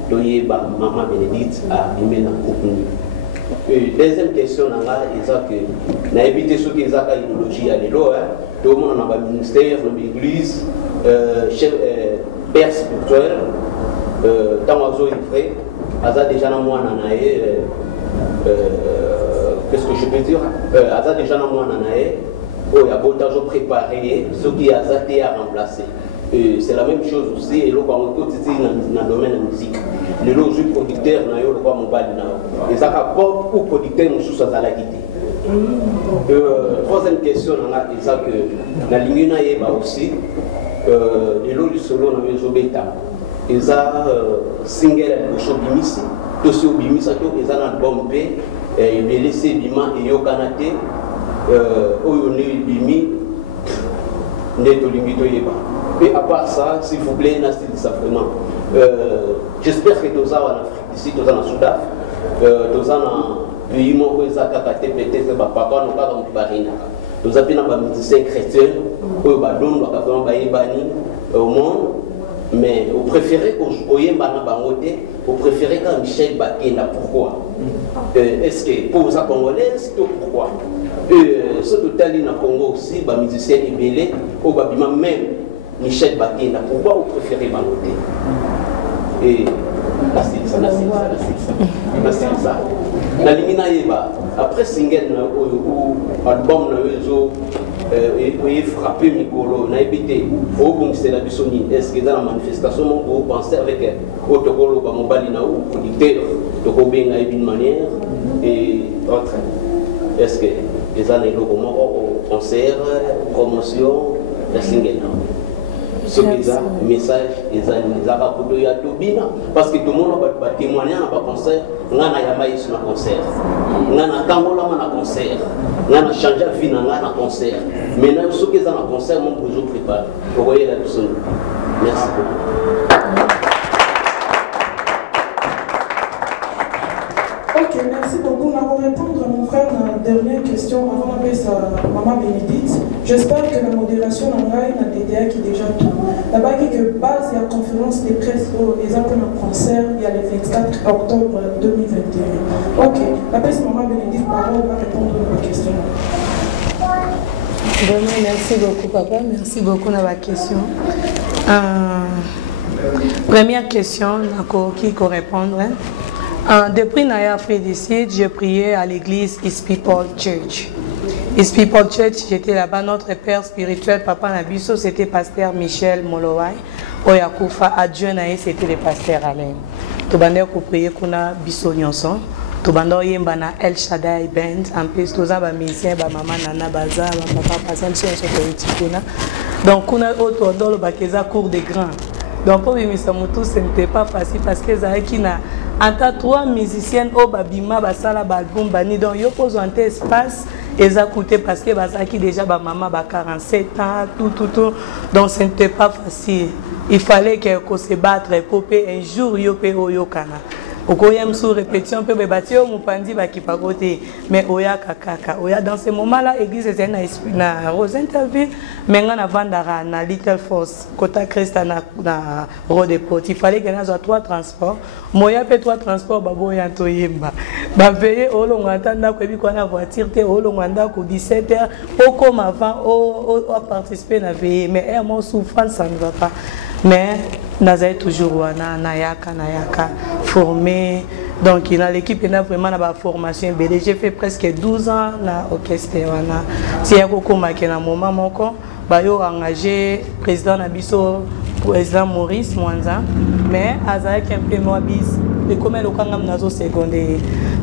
doye ba maman Bénédicte a bimé na kopuni. Deuxième question nanga eza que na éviter ce qui est la idéologie à l'élo tout le monde a un ministère dans l'église chef père spirituel dans oiseau vrai aza déjà na moi nanae qu'est-ce que je peux dire aza déjà na moi nanae oh il y a beau temps préparé ce qui a zaté à remplacer. C'est la même chose aussi et là quand on côté dans le domaine de la musique les logiques producteurs na yo le quoi mobile na et ça rapporte au producteur mususu za la quitté Troisième question, c'est que la ligne na aussi, les lots du solo na yezobeta, ils a single pour Shobimisi, tout ce Bimisa, tout ils a un album P, et laissé Bima et Yokanate, Oyone Bimi, Neto Limito Yeba. Et à part ça, s'il vous plaît, n'a ça vraiment. J'espère que tous en Afrique, ici, tous en Soudan, tous en pays où ils ont peut-être papa nous pas dans Barina. Nous avons des musiciens chrétiens, qui ont au monde, mais vous préférez vous préférez quand Michel Bakena, pourquoi? Est-ce que pour vous congolais, c'est pourquoi? Ce total in Congo aussi, les musiciens ébélés, au Babima même Michel Bakena, pourquoi vous préférez Bangoté? Et la c'est ça. La limina après single ou album na frappé Mikolo na évité au bon c'est la bisoni est-ce que dans la manifestation vous pensez avec autocollo ba mobali na ou producteur to ko benga d'une manière et autre est-ce que les années au concert promotion la single ce qui est un message des années parce que tout le monde va témoigner à un concert, on a yamaï sur un concert, on a tangola un concert, on a changé la vie dans un concert. Maintenant, ce qui est un concert, on peut vous préparer. Vous voyez la personne. Merci beaucoup. Ok, merci beaucoup. On va répondre à mon frère à la dernière question avant d'appeler sa maman Bénédicte. J'espère que la modération en ligne a DDA qui est déjà tout. D'abord, que base et la conférence de presse les appels en concert, il y a le 24 octobre 2021. Ok, d'après sa maman Bénédicte, Parole va répondre à la question. Vraiment, merci beaucoup, papa. Merci beaucoup pour la question. Première question, qui peut répondre. Depuis Naya Félicite, j'ai prié à l'église Is People Church. Is People Church, j'étais là-bas. Notre père spirituel, Papa Nabiso, c'était pasteur Michel Molowai. Oyakufa, adjoint Naye, c'était le pasteur Alain. Tobande ko prier kuna biso nyonso. Tobande yemba na El Shaddai Band. En plus, tous les musiciens, maman Nana Baza, papa Pascal, sont kuna. Donc, kuna autre dans le bakeza cours des grands. Donc, pour Misamutu, ce n'était pas facile parce que Zaki na entre 3 musiciennes au Babima basala album bani donc yo pose un espace et ça coûtait parce que Bazaki déjà ba maman ba 47 ans tout donc ce n'était pas facile. Il fallait qu'on se battre pour un jour yo pe oyo kana. Okoyem sous répétition peut bâtir mon pandi ba qui pas côté mais oya kaka oya dans ce moment là église c'est na Rose interview mais on a vendara na Little Force Kota Christa na Road Depot il fallait que nous 3 transports moya pe 3 transports babo ya toyemba ba veiller au long attendre ko bi ko na voiture te au long anda ko 17h au comme avant au participer na veiller mais mon souffrance ça ne va pas mais Nazaï toujours nayaka formé donc il a l'équipe il a vraiment la formation j'ai fait presque 12 ans na orchestre wana si yako marqué na moment moko ba yo engagé président Nabiso président Maurice Mwanza mais azaki un peu moi bis et comme le kangam nazo secondaire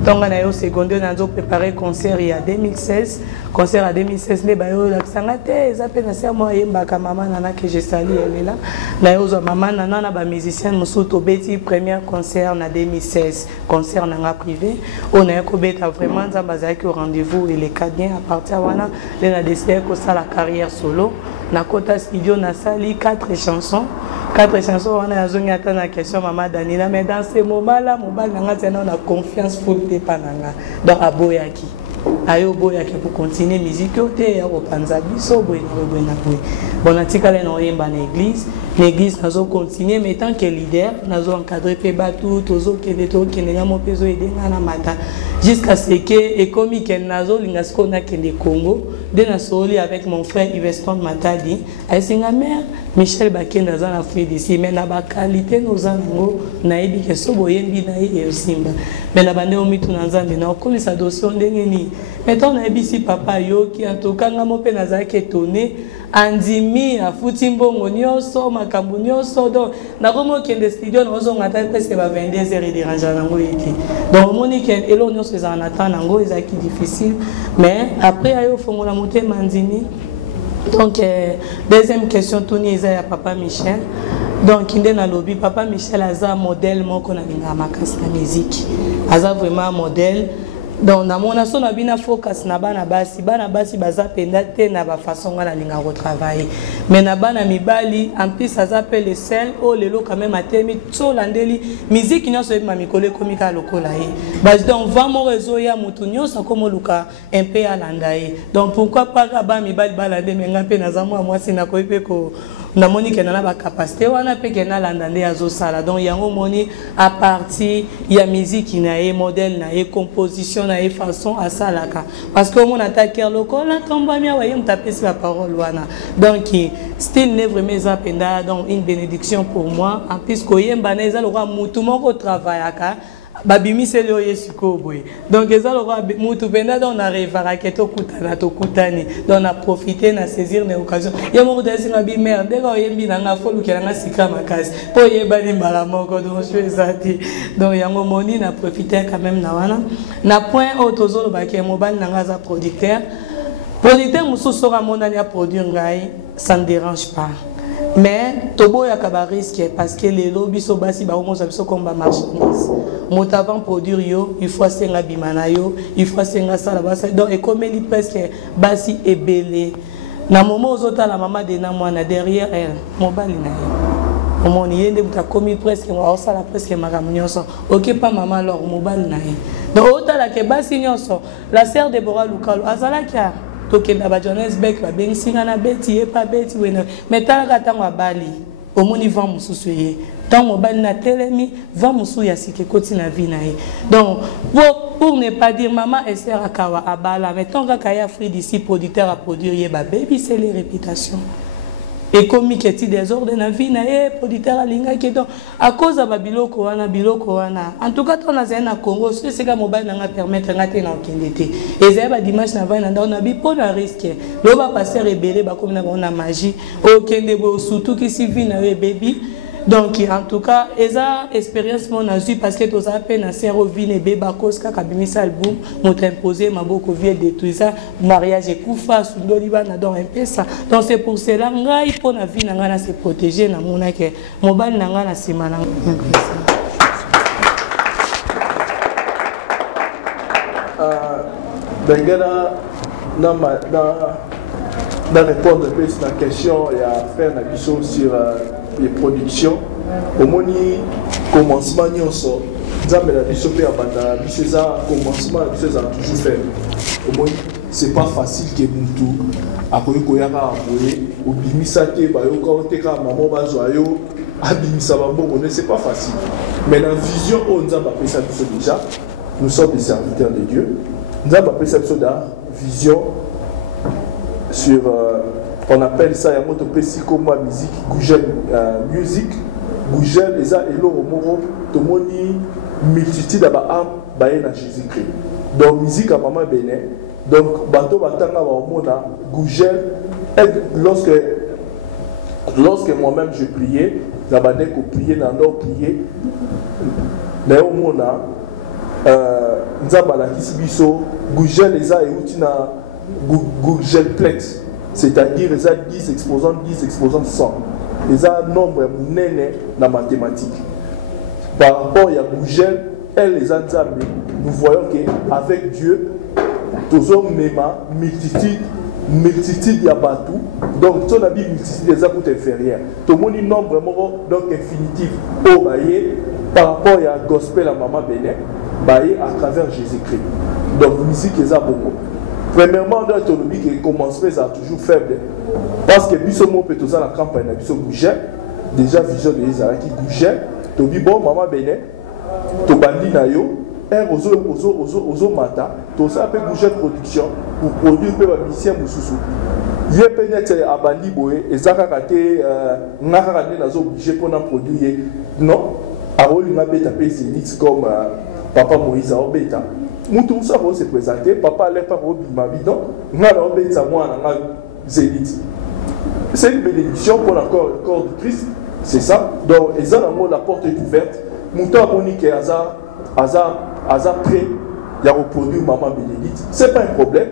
donc on a eu secondaire nazo préparé concert il y a 2016 concert à 2016 mais ba yo la sangate ezapé na serment yemba ka maman nana que je salue elle est là na yo maman nana na ba musicien musuto beti premier concert na 2016 concert na privé on a ko beta vraiment nzamba zaki au rendez-vous et les cadets à partir wana les a décidé que ça la carrière solo na kota studio na sali 4 chansons on a besoin de la question maman Danila mais dans ces moments là mobile on a confiance full de pananga donc à boyaki ayo boyaki pour continuer musique côté au Panzabi so boy na bon atikale na yemba na l'église nazo continuer mais tant que leader nazo encadrer pe batu tozo kende to kende ya mopezo edenga na mata jusqu'à ce que et comme ken nazo lingasko na kende Congo de na soli avec mon frère Yveston Matadi a singa mère Michel Bakena za na frère d'ici mais na ba qualité nos ango na ebi ke so boyembi na e simba mais na bande o mitu na nzambe na okolisa dossier ndenge ni maintenant on a ici papa yo qui en tout cas ngamo pe nazaki étonné andimi a futimbongo nyoso makambo nyoso donc na komo kende studio na zo ngata presque ba 22h dérange nango yiki donc monique elo nyoso za na temps nango ezaki difficile mais après ayo fongola motema andimi. Donc deuxième question Tony Eza papa Michel. Donc inde na lobby papa Michel aza modèle moko na linga makasi na musique. Aza vraiment modèle. Donc na mona so na bina focus na bana basi baza penda te na ba façon na linga ko travailler. Mais na bana mibali en plus aza pe le sel o lelo quand même atemi so landeli musique nyonso ma mikole komika lokola ye. Bas donc va mo réseau ya mutu nyonso komo luka un peu alandaye. Donc pourquoi pas ba mibali balande menga pe na za moi sina ko ipe ko na moni ke na ba capacité wana pe ke na landande azo sala. Donc yango moni à partir ya musique na ye modèle na ye composition na ye façon à salaka parce que mon attaque lokola tomba mia waye mtaper la parole wana. Donc style n'est vraiment zapenda donc une bénédiction pour moi en plus koyemba na eza le roi mutu moko travaillaka babimi c'est le yesuko boy donc eza le roi mutu penda donc na revara keto kutana to kutani donc na profiter na saisir les occasions ya mo desi ngabi merde ko yembi na nga folu kela nga sika makasi po yeba ni mbala moko donc je ezati donc yango moni na profiter quand même na wana na point autozolo ba ke mobile na nga za producteur mususu ka monani a produire ngai ça ne dérange pas. Mais tobo ya kaba risque parce que les lobbies so basi ba omo so comme ba marchandise. Motavant produire yo, il faut senga bimana yo, il faut senga sala basa donc et comme il presque basi et belé. Na moment ozota la maman de na mwana derrière elle, mobali na ye. Omo ni yende buta komi presque wa sala presque magam nyonso. OK pas maman alors mobali na ye. Donc otala ke basi nyonso, la sœur Deborah Lukalo azala kia tokenda ba Johannesburg ba bensinga na beti e pa beti wena metala tango bali omoni va mususu ye tango bali na telemi va musu ya sike koti na vie na ye. Donc pour ne pas dire maman Esther akawa abala mais tant kaya free d'ici producteur à produire ye ba baby c'est les réputations et comme il y a des désordres dans la vie na ye producteur alinga ki donc à cause de biloko wana en tout cas on a un Congo c'est que mobile na permettre ngate na okendete et ça ba dimanche na va na on a bi pour le risque lo ba passer rebelle ba comme na magie okende bo surtout qui si vie na baby. Donc en tout cas eza expérience mon azu parce que tous appels na sero vine beba koska kabimisa album m'ont imposé ma beaucoup vie de tout ça mariage et kufa sundoli bana donc un peu ça donc c'est pour cela ngai pour na vie na ngana se protéger na mona ke mobile na ngana simana. Bengana na répondre un peu à la question et à faire la question sur les productions. Au moni commencement nyonso nzambe na biso pe abanda biso za commencement biso za toujours faire. Au moni c'est pas facile que mutu akoyi koyaka aboye obimisa te bayoka oteka maman bazwa yo abimisa babongo ne c'est pas facile. Mais la vision on nzambe apesa biso déjà nous sommes des serviteurs de Dieu. Nzambe apesa biso da vision sur on appelle ça yamoto pessikoma musique Google music Google les a elo moro tomoni multitude ba am ba na Jésus-Christ donc musique à maman Bénin donc bato batanga ba mona Google lorsque moi-même je priais la bande ko prier na ndo prier na yo mona nzamba la kisibiso Google les a euti na Googleplex. C'est-à-dire les a 10 exposants 100. Les a nombre munene dans mathématiques. Par rapport à Google, elle les a nzambe, nous voyons qu'avec Dieu, tous hommes multitude y a batou. Donc, son avis multitude des actes inférieurs. Tout le monde nombre donc infinitif au baillé par rapport à gospel à maman Bénin, baillé à travers Jésus-Christ. Donc, musique les a beaucoup. Premièrement, dans l'autonomie qui commence à toujours faible. Parce que Bissomo peut tous la campagne à Bisso Gouget, déjà vision de Israël qui Gouget, Tobi bon, maman Bénin, Tobandi Nayo, Ozo Mata, tout ça peut Gouget production pour produire peu de mission Moussoussou. Il y a peut-être à Bandi Boé, et Zaka Kate, Nakarane Nazo Gouget pour en produire. Non, à Rôle Mabé tapé Zénix comme Papa Moïse à Obéta. Moutou ça va se présenter, papa allait pas au bidon, on a l'embêté ça moi dans la zélite. C'est une bénédiction pour le corps de Christ, c'est ça. Donc, la porte est ouverte. Moutou a monique Aza prêt, il y a reproduit maman Bénédicte. C'est pas un problème,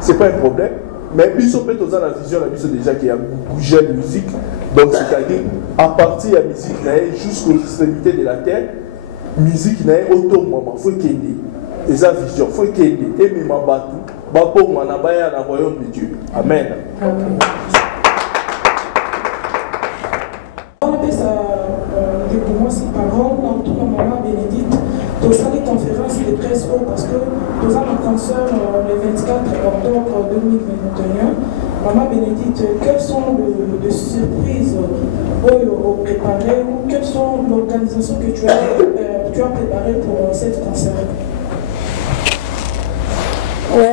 c'est pas un problème. Mais puis on peut dans la vision, la vision déjà qu'il y a bougé de musique. Donc, c'est-à-dire à partir de la musique jusqu'aux extrémités de la terre, musique n'est auto maman, faut qu'il y ait. Et sa vision, faut qu'il y ait. Et même en bateau, bateau, on a un royaume de Dieu. Amen. Pour moi, c'est parole, dans tout le moment, Bénédicte, tous les conférences de presse, parce que nous avons un concert le 24 octobre 2021. Maman Bénédicte, quelles sont les surprises préparées ou quelles sont l'organisation que tu as préparée pour cette concert? Oui,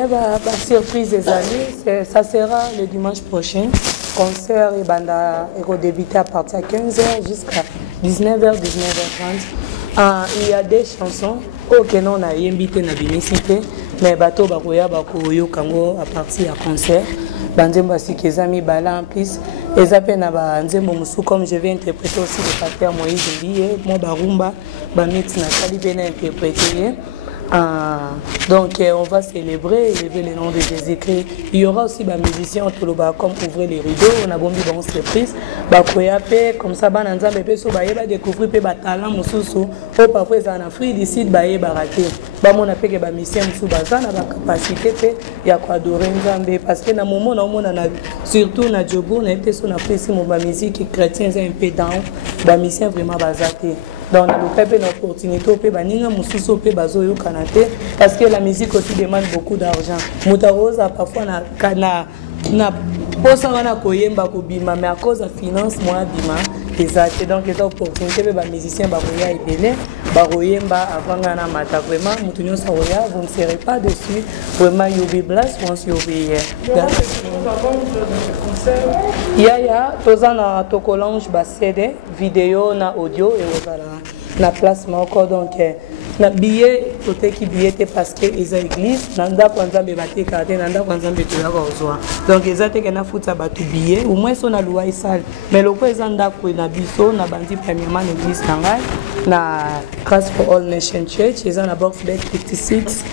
surprise des amis, ça sera le dimanche prochain. Concert et banda va débuter à partir de 15h jusqu'à 19h, 19h30. Il y a des chansons que nous avons invité à l'unicité, mais bateau bakoya bakoyo kango à partir du concert. Banzembo sikeza mi bala en plus. Et après na banzembo musu comme je vais interpréter aussi le pasteur Moïse Ndiye, moi barumba, ba mix na kali bena interpréter. Donc on va célébrer, élever le nom de Jésus-Christ. Il y aura aussi des musiciens comme ouvrir les rideaux, on a bon bonne surprise. Comme ça, on va découvrir des talents, parfois ils en Afrique, ici, ils ont raté. On a fait des musiciens qui ont la capacité d'adorer Nzambe. Parce que dans le moment, surtout dans le Djobo, on a été sur la musique chrétienne, un peu down, les musiciens vraiment basés. Donc, on a une opportunité parce que la musique aussi demande beaucoup d'argent. Moutarosa parfois na posa wana koyemba kobima mais à cause de la finance moi bima exact donc les opportunités les musiciens baroya ebele baroyemba avant na mata vraiment mutunyo saroya vous ne serez pas dessus vraiment you be blessed once you be here. Ya tozana tokolange ba CD vidéo na audio et ozala na place encore donc na billet côté qui billet parce que ils ont église nanda kwanza bebate karte nanda kwanza beto ya kozwa donc ezate que na futa batu billet au moins son na loi isal mais le quoi ezanda ko na biso na bandi premièrement l'église nangai na Christ for All Nation Church ils ont na box bed 56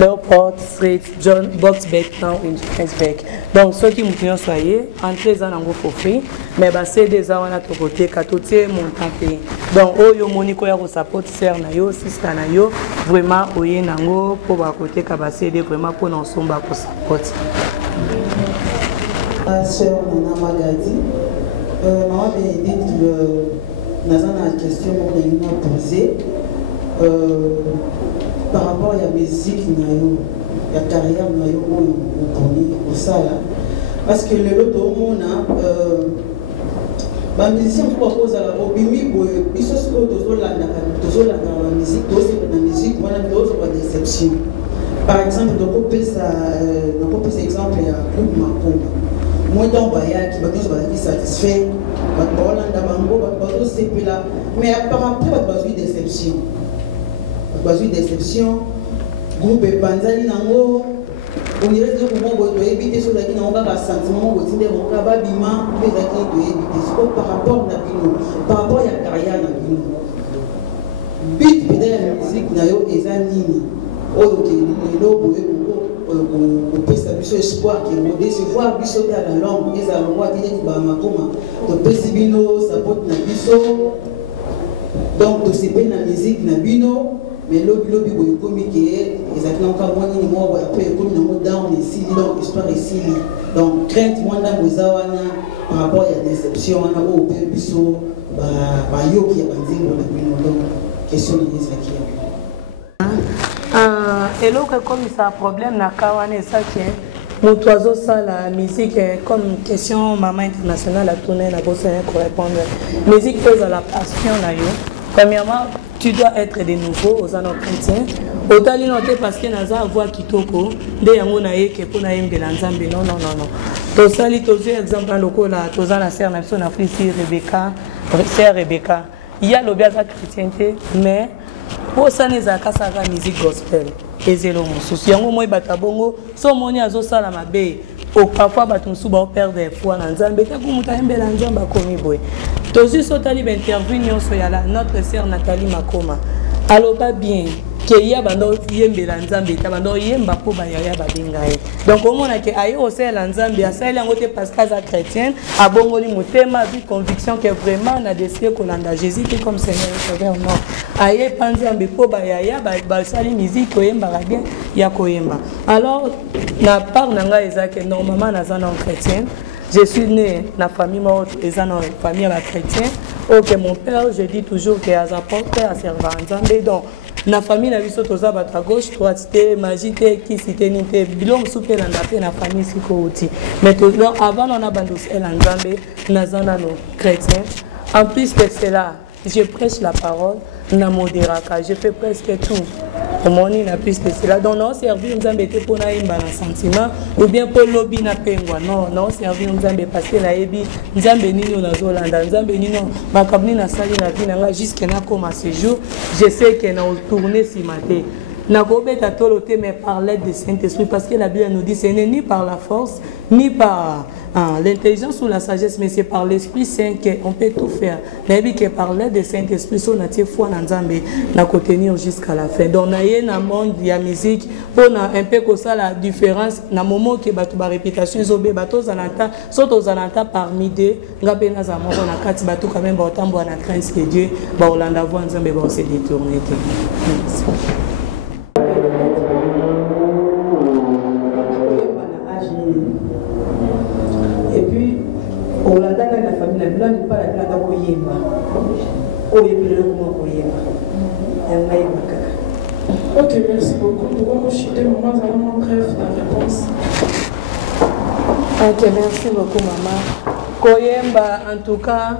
Leopold Street John box bed town in Johannesburg. Donc ceux qui m'ont soyez entrez en ango for free mais bah c'est des ans na to côté katotie montant payé. Donc oyo moniko ya ko support sœur na yo sister na yo vraiment oye nango pour ba côté ka ba céder vraiment pour non somba ko support. Sœur Nana Magadi maman Bénédicte nazana question mon m'a posé par rapport à la musique na yo ya carrière na yo on au sala parce que le lot au monde ba musicien pour cause la obimi biso so tozolanda la musique aussi na musique wana d'autres pas déception par exemple donc on peut exemple ya groupe Makomba moi dans baya qui va être satisfait ba bolanda bango ba sepela mais par après ba besoin déception groupe Panzani nango on dirait que comment vous éviter sur la qui n'a pas sentiment vous dites on va bima mais la qui doit éviter par rapport à par rapport à la carrière na bino but peut-être la musique na yo ezanini oyo ke lelo boye ko pesa biso espoir que mo décevoir biso ta la langue eza longwa tine ba makoma to pesi bino support na biso donc to sepe na musique na bino mais lobby boye komi ke exactement comme moi ni moi après comme na mo down ici donc histoire ici donc crainte moi na bozawana par rapport à la déception na o pe biso ba yo ki ya banzingo na bino donc question ni ezaki et l'autre comme ça problème na kawane ça tient mon oiseau ça la musique comme question maman internationale a tourné la bosse pour répondre musique pose à la passion na yo premièrement tu dois être de nouveau aux anneaux chrétiens autant noter parce que naza voix kitoko nde yango na yeke pour na yembela nzambe non to sali to exemple lokola toza na sœur na biso na frisi Rebecca sœur il y a l'obéissance chrétienté mais pour ça, nous avons musique gospel. ezelo mosusu yango moi batabongo so moni azosala mabe parfois bato mosusu baoperdre foi na nzambe tako moto ayembela nzambe akomi boye tozwi so tali bainterview nyonso ya notre sœur Nathalie Makoma aloba bien ke ya bando yembela nzambe ta bando yemba po ba ya babenga ye donc omona ke ayo osela nzambe asali yango te parce que za chrétienne abongoli motema vi conviction que vraiment na décidé kolanda Jésus qui comme Seigneur et Sauveur non aye panzambe po ba ya ba sali musique oyemba bien ya koyemba alors na part nanga ezake normalement na zana chrétienne je suis né na famille morte et zana famille la chrétienne OK mon père je dis toujours que az apporte à servir nzambe donc na famille na biso toza bata gauche droite te magie te kisite ni te bilom super na pe na famille siko uti mais avant on a bandus el nzambe na zana no chrétien en plus de cela je prêche la parole na moderaka je fais presque tout au moni na plus de cela donc non servir nzambe te pour na imba na sentiment ou bien pour lobby na pengwa non servir nzambe parce que na ebi nzambe nini na zolanda nzambe nini makabni na sali na vie na jusqu'à na comme ce jour je sais que na tourner si maté na kobeta tolote mais par l'aide du Saint-Esprit parce que la Bible nous dit ce n'est ni par la force ni par l'intelligence ou la sagesse mais c'est par l'Esprit Saint qu'on peut tout faire na bi que par l'aide du Saint-Esprit so na tie foi na nzambe na ko tenir jusqu'à la fin donc na ye na monde ya musique pour na un peu que ça la différence na moment que bato ba réputation zobe bato zanata soto zanata parmi deux ngabe na za moko na kati bato quand même ba otambo na crainte de Dieu ba olanda vo nzambe ba se détourner et puis on l'a dans la famille la blanc pas la blanc d'abo yemba o yebele comment ko yemba yanga yemba. OK, merci beaucoup. Pourquoi je suis maman vraiment bref la réponse. OK, merci beaucoup maman. Koyemba en tout cas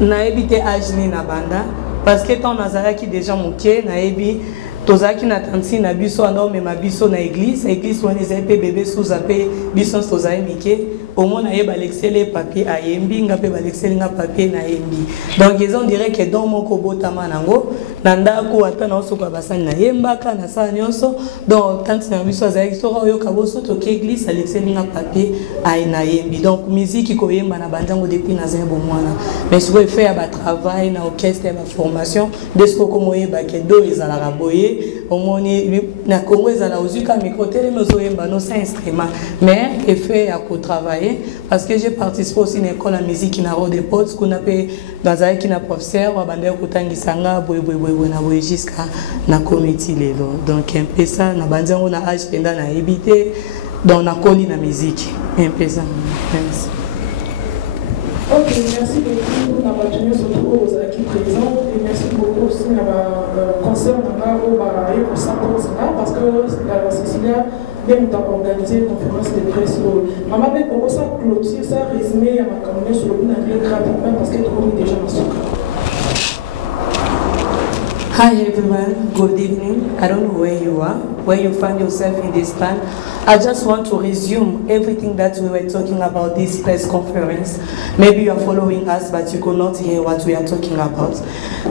na ebité ajni na banda parce que ton nazara qui déjà moké na ebi tozaki na tanti na biso ando me ma biso na église wana ezaipe bébé sous apé biso tozai mike au moins na yeba l'excellé papier a yembi nga pe ba l'excellé nga papier na yembi donc ils ont dirait que dans mon kobotama nango nanda ko ata na osoka basani na yembaka na sa nyonso donc tanti na biso azaki so yo kaboso to ke église l'excellé nga papier a na yembi donc musique ko yemba na bandango depuis na zembo mwana mais ce que fait ba travail na orchestre ba formation de ce ko moyeba ke do ezala raboye au moni na Congo ezala ozuka micro télé mozoyemba no sa instrument mais effet à ko travailler parce que j'ai participé aussi à l'école de musique na Rode Pots qu'on appelle dans un qui na professeur wa bande kotangisanga boy na boy jusqu'à na comité lelo donc un peu ça na banzango na âge penda na habité dans na coli na musique un peu ça merci. OK, merci beaucoup na batenu surtout aux qui présents et merci beaucoup aussi na concert na au ba et pour support parce que la Cécilia même t'as organisé une conférence de presse. Maman, mais pour ça clôture, ça résumé à ma communauté sur le bout d'un rapidement parce que tout le monde est déjà dans son cas. Hi everyone, good evening. I don't know where you are, where you find yourself in this time. I just want to resume everything that we were talking about this press conference. Maybe you are following us, but you could not hear what we are talking about.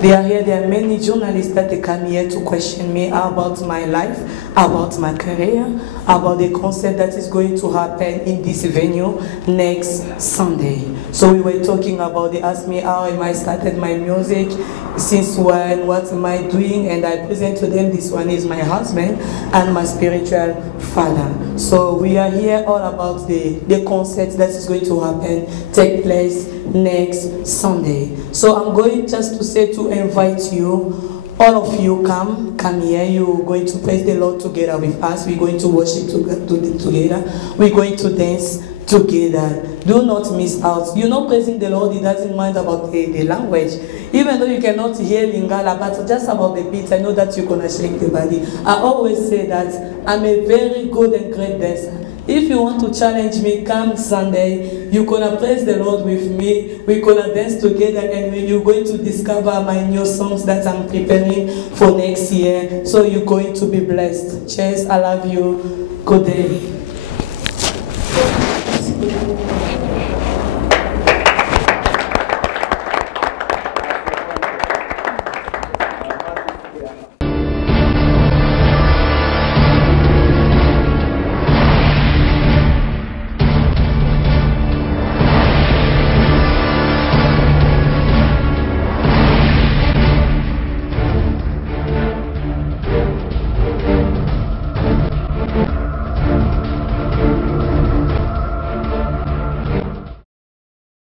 There are many journalists that they come here to question me about my life, about my career, about the concert that is going to happen in this venue next Sunday. So we were talking about, they asked me how am I started my music, since when, what am I doing, and I present to them this one is my husband and my spiritual father. So we are here all about the concert that is going to happen, take place next Sunday. So I'm going just to say to invite you, all of you come here, you're going to praise the Lord together with us, we're going to worship together, we're going to dance together. Do not miss out. You're not praising the Lord, He doesn't mind about the language. Even though you cannot hear Lingala, but just about the beat, I know that you're going to shake the body. I always say that I'm a very good and great dancer. If you want to challenge me, come Sunday, you're going to praise the Lord with me, we're going to dance together, and you're going to discover my new songs that I'm preparing for next year. So you're going to be blessed. Cheers, I love you. Good day.